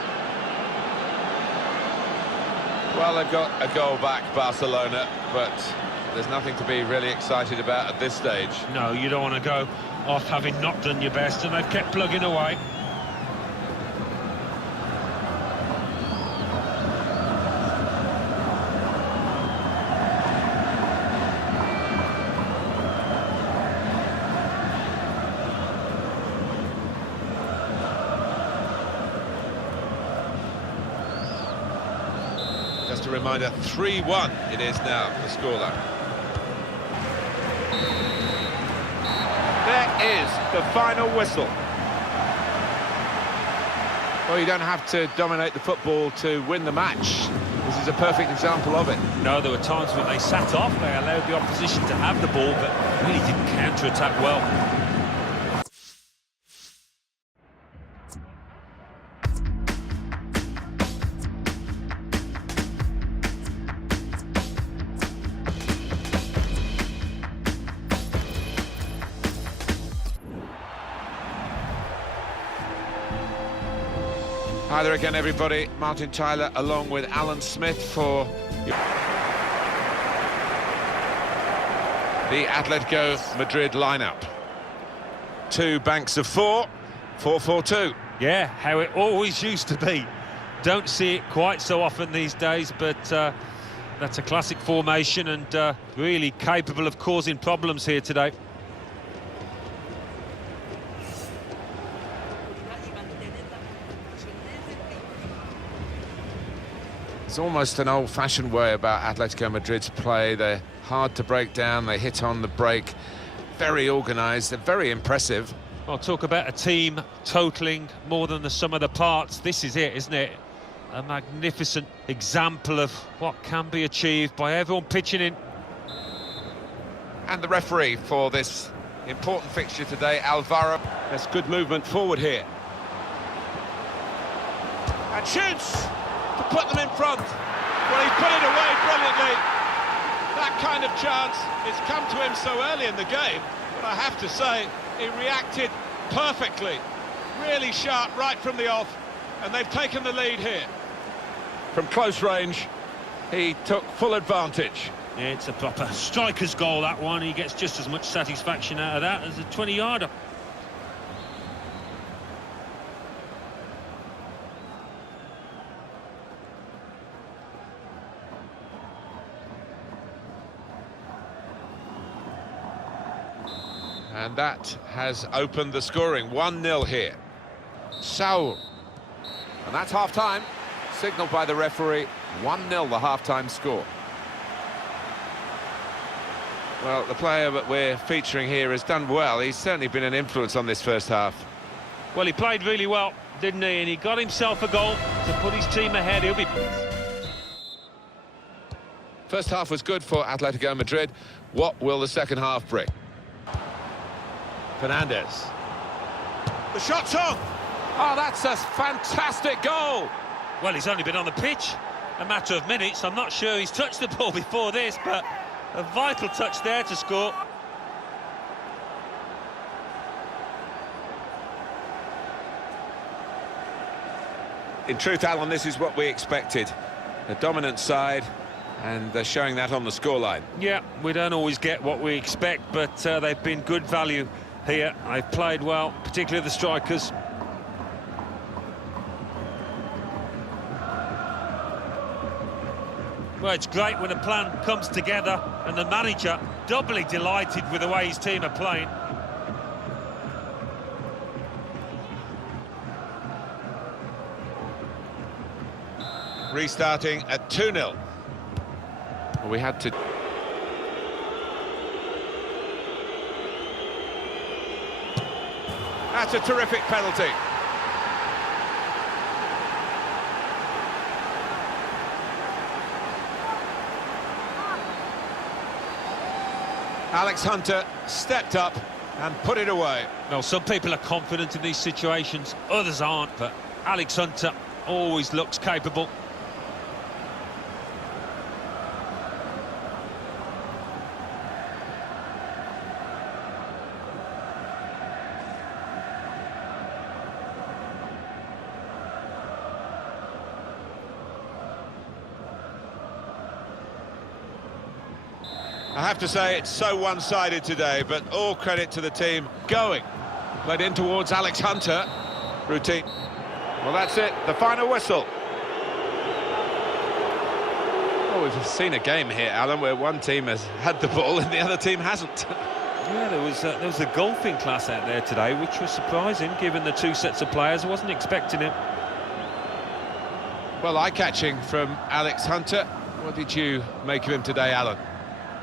Well, they've got a goal back, Barcelona, but there's nothing to be really excited about at this stage. No, you don't want to go off having not done your best, and they've kept plugging away. Just a reminder, 3-1 it is now, the scoreline. There is the final whistle. Well, you don't have to dominate the football to win the match. This is a perfect example of it. No, there were times when they sat off, they allowed the opposition to have the ball, but really didn't counter-attack well. Hi there again, everybody. Martin Tyler along with Alan Smith for the Atletico Madrid lineup. 2 banks of 4, 4-4-2. Yeah, how it always used to be. Don't see it quite so often these days, but that's a classic formation and really capable of causing problems here today. It's almost an old-fashioned way about Atletico Madrid's play. They're hard to break down, they hit on the break, very organised, they're very impressive. I'll talk about a team totalling more than the sum of the parts. This is it, isn't it? a magnificent example of what can be achieved by everyone pitching in. And the referee for this important fixture today, Alvaro. That's good movement forward here. And shoots to put them in front. Well, he put it away brilliantly. That kind of chance has come to him so early in the game, but I have to say, he reacted perfectly. Really sharp right from the off, and they've taken the lead here. From close range, he took full advantage. Yeah, it's a proper striker's goal, that one. He gets just as much satisfaction out of that as a 20-yarder. And that has opened the scoring. 1-0 here. Saul. And that's half-time. Signalled by the referee. 1-0 the half-time score. Well, the player that we're featuring here has done well. He's certainly been an influence on this first half. Well, he played really well, didn't he? And he got himself a goal to put his team ahead. He'll be... First half was good for Atletico Madrid. What will the second half bring? Fernandez. The shot's on! Oh, that's a fantastic goal! Well, he's only been on the pitch a matter of minutes. I'm not sure he's touched the ball before this, but a vital touch there to score. In truth, Alan, this is what we expected. A dominant side, and they're showing that on the scoreline. Yeah, we don't always get what we expect, but they've been good value here. They've played well, particularly the strikers. Well, it's great when a plan comes together, and the manager doubly delighted with the way his team are playing. Restarting at 2-0. Well, we had to... That's a terrific penalty. Alex Hunter stepped up and put it away. Well, some people are confident in these situations, others aren't, but Alex Hunter always looks capable. I have to say, it's so one-sided today, but all credit to the team going. Played in towards Alex Hunter. Routine. Well, that's it. The final whistle. Well, we've seen a game here, Alan, where one team has had the ball and the other team hasn't. Yeah, there was a golfing class out there today, which was surprising, given the two sets of players. I wasn't expecting it. Well, eye-catching from Alex Hunter. What did you make of him today, Alan?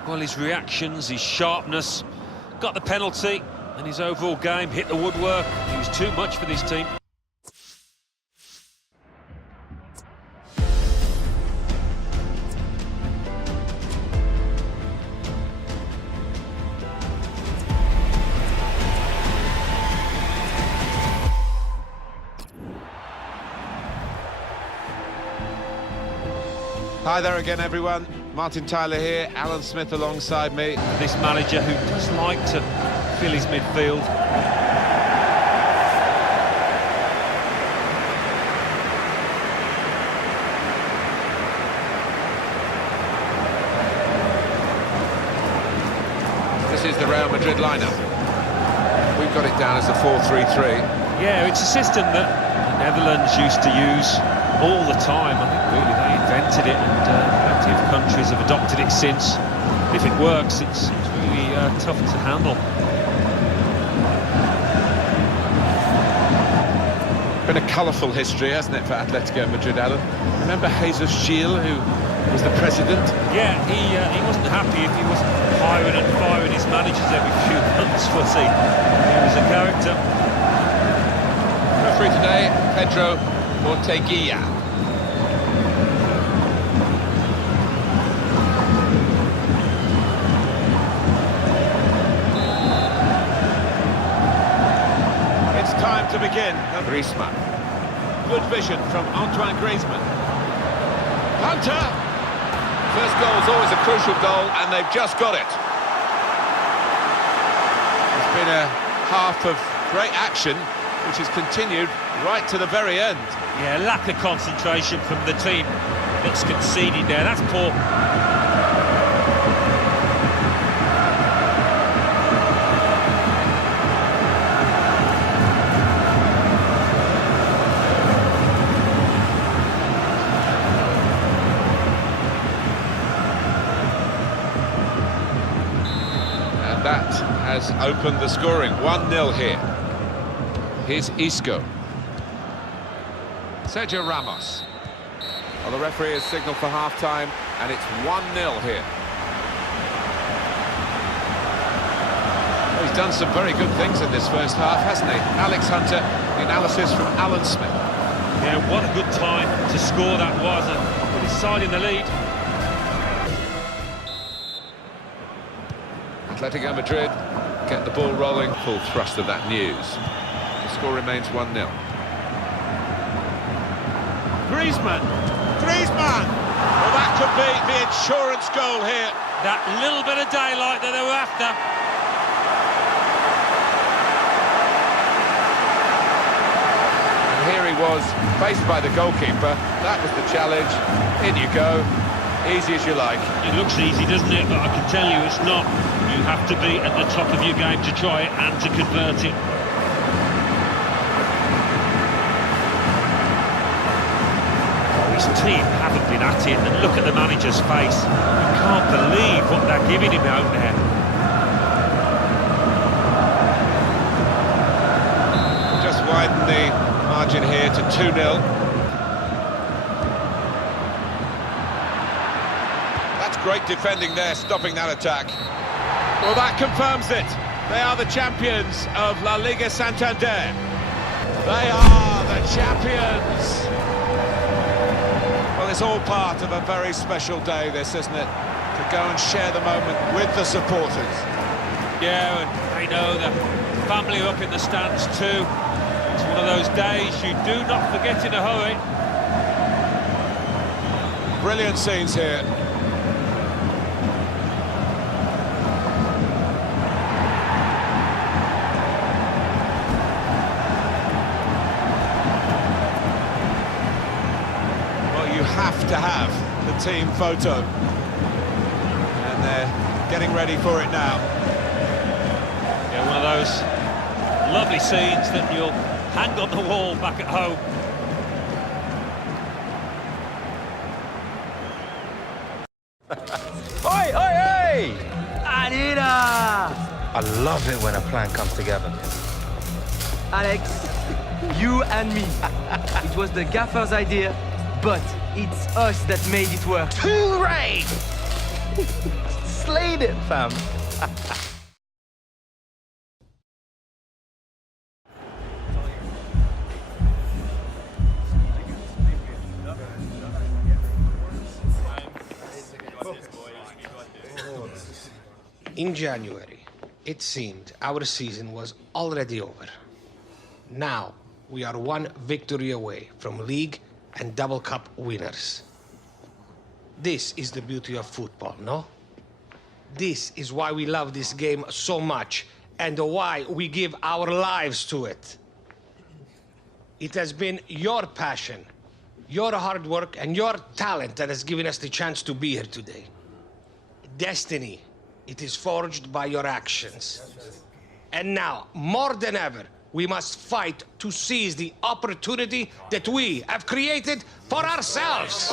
Well, his reactions, his sharpness, got the penalty, and his overall game hit the woodwork. He was too much for this team. Hi there again, everyone. Martin Tyler here, Alan Smith alongside me. This manager who does like to fill his midfield. This is the Real Madrid lineup. We've got it down as a 4-3-3. Yeah, it's a system that the Netherlands used to use all the time. I think really they invented it, and plenty of countries have adopted it since. If it works, it's really tough to handle. Been a colourful history, hasn't it, for Atletico Madrid, Alan? Remember Jesus Gil, who was the president? Yeah, he wasn't happy if he wasn't hiring and firing his managers every few months, was he? He was a character. Referee today, Pedro Orteguilla. to begin. Griezmann. Good vision from Antoine Griezmann. Hunter! First goal is always a crucial goal, and they've just got it. It's been a half of great action, which has continued right to the very end. Yeah, lack of concentration from the team that's conceded there. That's poor. And that has opened the scoring. 1-0 here. Here's Isco. Sergio Ramos. Well, the referee has signalled for half-time, and it's 1-0 here. Well, he's done some very good things in this first half, hasn't he? Alex Hunter, the analysis from Alan Smith. Yeah, what a good time to score that was, and put his side in the lead. Atletico Madrid get the ball rolling. Full thrust of that news. The score remains 1-0. Griezmann! Griezmann! Well, that could be the insurance goal here. That little bit of daylight that they were after. And here he was, faced by the goalkeeper. That was the challenge. In you go. Easy as you like. It looks easy, doesn't it? But I can tell you it's not. You have to be at the top of your game to try it and to convert it. His team haven't been at it, and look at the manager's face. You can't believe what they're giving him out there. Just widen the margin here to 2-0. That's great defending there, stopping that attack. Well, that confirms it. They are the champions of La Liga Santander. They are the champions. Well, it's all part of a very special day, this, isn't it? To go and share the moment with the supporters. Yeah, and I know the family are up in the stands too. It's one of those days you do not forget in a hurry. Brilliant scenes here. Have to have the team photo, and they're getting ready for it now. Yeah, one of those lovely scenes that you'll hang on the wall back at home. Oi, oi, oi! Anita! I love it when a plan comes together. Alex, you and me. It was the gaffer's idea, but it's us that made it work. Hooray! Slayed it, fam. In January, it seemed our season was already over. Now, we are one victory away from league and double cup winners. This is the beauty of football, no? This is why we love this game so much and why we give our lives to it. It has been your passion, your hard work, and your talent that has given us the chance to be here today. Destiny, it is forged by your actions. And now, more than ever, we must fight to seize the opportunity that we have created for ourselves.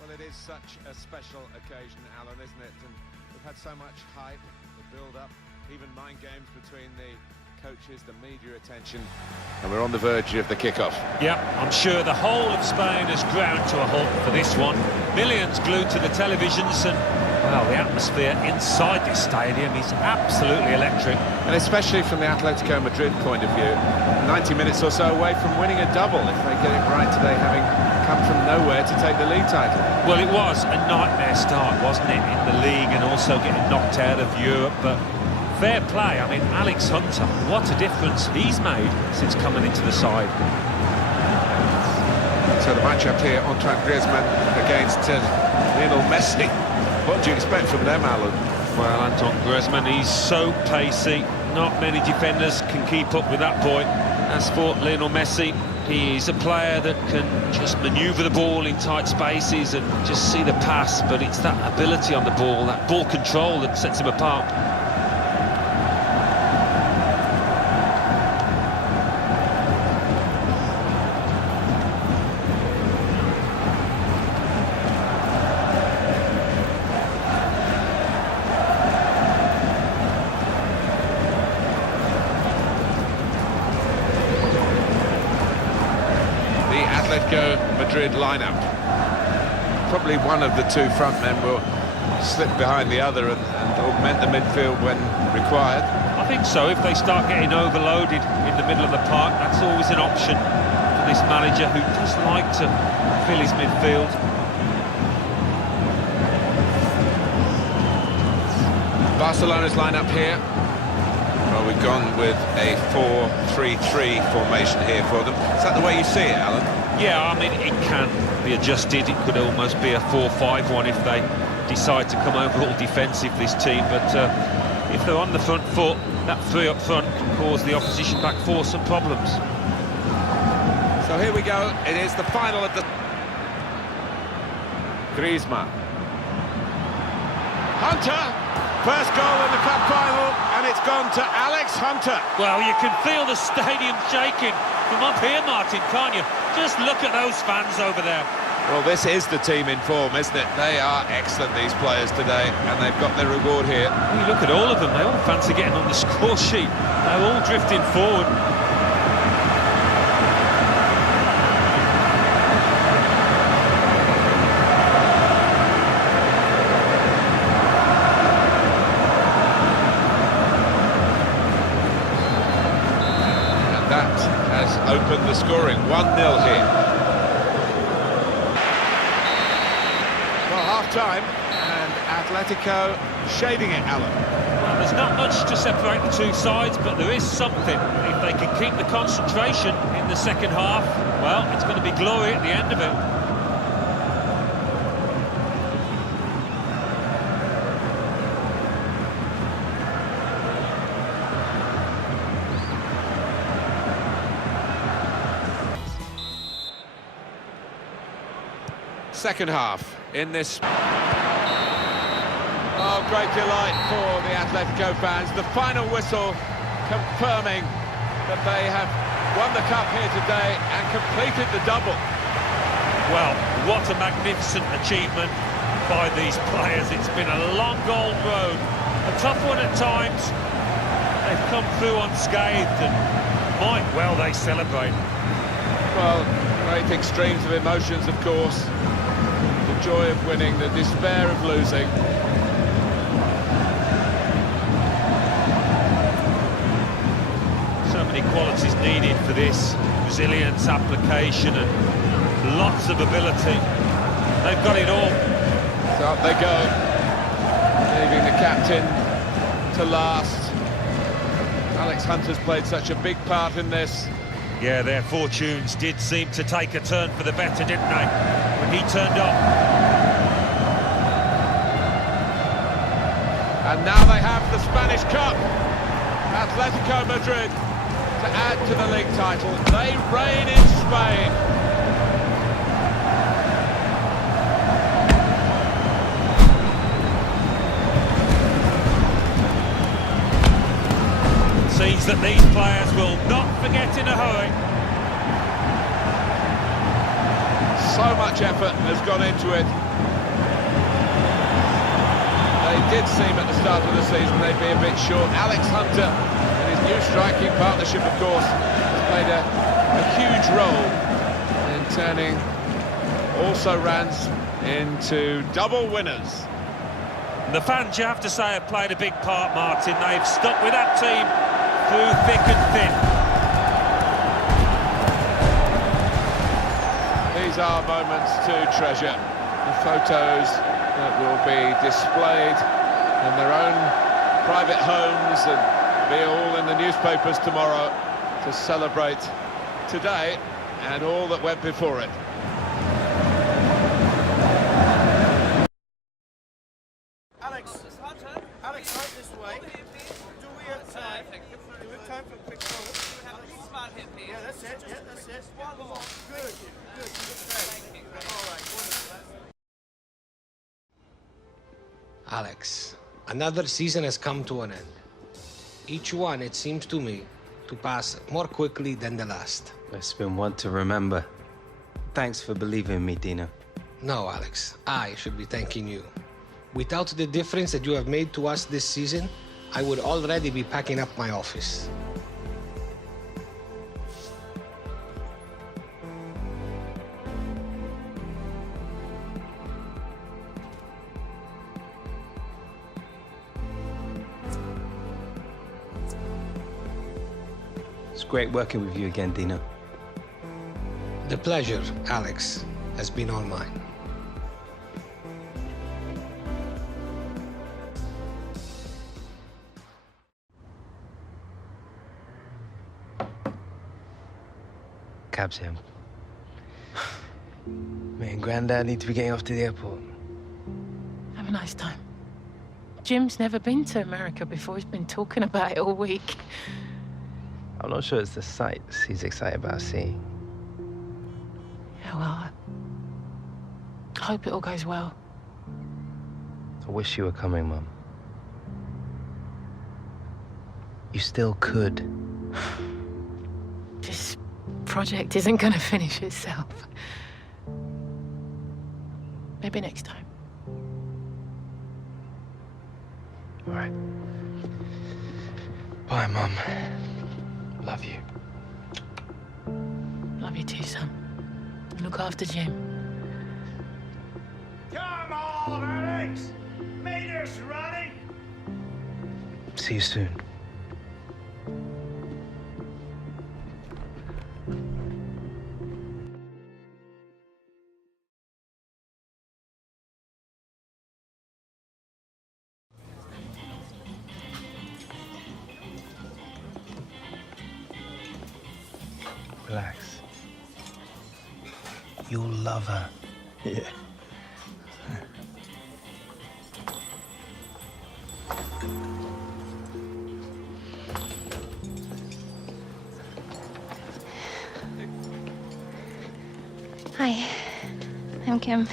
Well, it is such a special occasion, Alan, isn't it? And we've had so much hype, the build-up, even mind games between the coaches, the media attention, and we're on the verge of the kickoff. Yeah, I'm sure the whole of Spain has ground to a halt for this one. Millions glued to the televisions, and Well, the atmosphere inside this stadium is absolutely electric. And especially from the Atletico Madrid point of view, 90 minutes or so away from winning a double if they get it right today, having come from nowhere to take the league title. Well, it was a nightmare start, wasn't it, in the league and also getting knocked out of Europe, but fair play. I mean, Alex Hunter, what a difference he's made since coming into the side. So the matchup here, Antoine Griezmann against Lionel Messi. What do you expect from them, Alan? Well, Antoine Griezmann, he's so pacey. Not many defenders can keep up with that boy. As for Lionel Messi, he's a player that can just manoeuvre the ball in tight spaces and just see the pass, but it's that ability on the ball, that ball control that sets him apart. Atletico Madrid lineup. Probably one of the two front men will slip behind the other and augment the midfield when required. I think so. If they start getting overloaded in the middle of the park, that's always an option for this manager who does like to fill his midfield. Barcelona's lineup here. Well, we've gone with a 4-3-3 formation here for them. Is that the way you see it, Alan? Yeah, I mean, it can be adjusted. It could almost be a 4-5-1 if they decide to come over all defensive, this team. But if they're on the front foot, that three up front can cause the opposition back four some problems. So here we go. It is the final of the... Griezmann. Hunter! First goal in the cup final, and it's gone to Alex Hunter. Well, you can feel the stadium shaking from up here, Martin, can't you? Just look at those fans over there. Well, this is the team in form, isn't it? They are excellent, these players today, and they've got their reward here. Well, you look at all of them, they all fancy getting on the score sheet. They're all drifting forward. Opened the scoring, 1-0 here. Well, half-time, and Atletico shading it, Alan. Well, there's not much to separate the two sides, but there is something. If they can keep the concentration in the second half, well, it's going to be glory at the end of it. Second half in this. Oh, great delight for the Atletico fans. The final whistle confirming that they have won the cup here today and completed the double. Well, what a magnificent achievement by these players. It's been a long old road, a tough one at times. They've come through unscathed and might well they celebrate. Well, great extremes of emotions, of course. The joy of winning, the despair of losing. So many qualities needed for this. Resilience, application and lots of ability. They've got it all. So up they go, leaving the captain to last. Alex Hunter's played such a big part in this. Yeah, their fortunes did seem to take a turn for the better, didn't they, when he turned up. And now they have the Spanish Cup. Atletico Madrid to add to the league title. They reign in Spain. Seems that these players will not forget in a hurry. So much effort has gone into it. They did seem at the start of the season they'd be a bit short. Alex Hunter and his new striking partnership, of course, has played a huge role in turning also runs into double winners. And the fans, you have to say, have played a big part, Martin. They've stuck with that team through thick and thin. These are moments to treasure. The photos that will be displayed in their own private homes and be all in the newspapers tomorrow to celebrate today and all that went before it. Alex, right this way. Do we have time? Do we have time for a quick call? Yeah, that's it. Yeah, that's it. One more. Good. Great. All right, wonderful. Alex, another season has come to an end. Each one, it seems to me, to pass more quickly than the last. It's been one to remember. Thanks for believing in me, Dino. No, Alex, I should be thanking you. Without the difference that you have made to us this season, I would already be packing up my office. It's great working with you again, Dino. The pleasure, Alex, has been all mine. Cab's him. Me and Grandad need to be getting off to the airport. Have a nice time. Jim's never been to America before. He's been talking about it all week. I'm not sure it's the sights he's excited about seeing. Yeah, well, I hope it all goes well. I wish you were coming, Mum. You still could. This project isn't going to finish itself. Maybe next time. All right. Bye, Mum. Love you. Love you too, son. Look after Jim. Come on, Alex! Meters running! See you soon. Relax. You'll love her. Yeah. Hi, I'm Kim.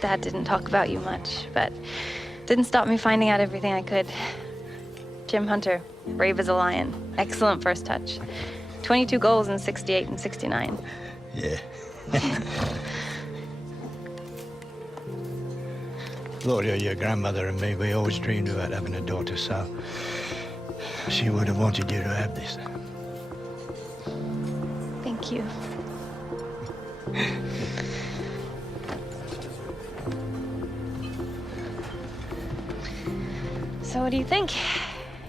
Dad didn't talk about you much, but didn't stop me finding out everything I could. Jim Hunter, brave as a lion. Excellent first touch. 22 goals in 68 and 69. Yeah. Gloria, your grandmother and me, we always dreamed about having a daughter, so she would have wanted you to have this. Thank you. So what do you think?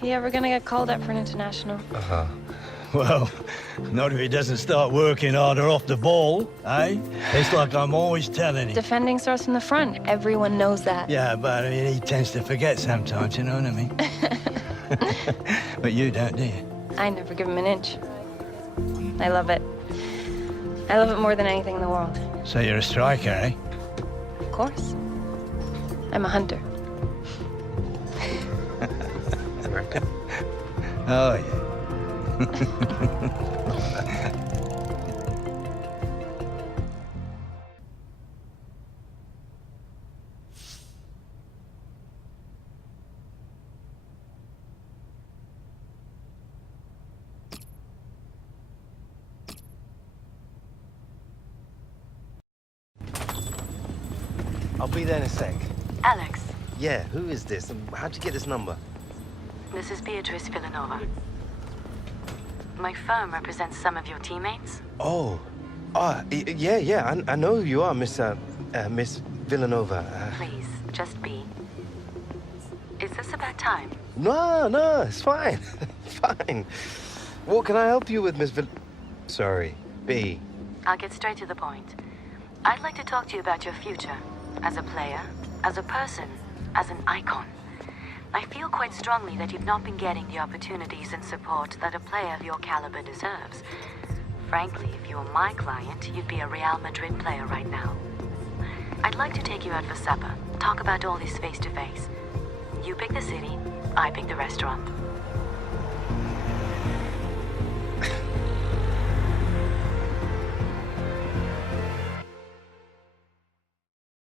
You ever gonna get called up for an international? Uh-huh. Well, not if he doesn't start working harder off the ball, eh? It's like I'm always telling him. Defending starts from the front. Everyone knows that. Yeah, but I mean, he tends to forget sometimes, you know what I mean? But you don't, do you? I never give him an inch. I love it. I love it more than anything in the world. So you're a striker, eh? Of course. I'm a hunter. Oh, yeah. I'll be there in a sec. Alex, Yeah, who is this? How'd you get this number? this is Beatrice Villanova. My firm represents some of your teammates. Oh. Yeah, I know who you are, Miss Villanova. Please, just be. Is this a bad time? No, it's fine. Fine. What can I help you with, Miss Sorry, B. I'll get straight to the point. I'd like to talk to you about your future. As a player, as a person, as an icon. I feel quite strongly that you've not been getting the opportunities and support that a player of your caliber deserves. Frankly, if you were my client, you'd be a Real Madrid player right now. I'd like to take you out for supper, talk about all this face to face. You pick the city, I pick the restaurant.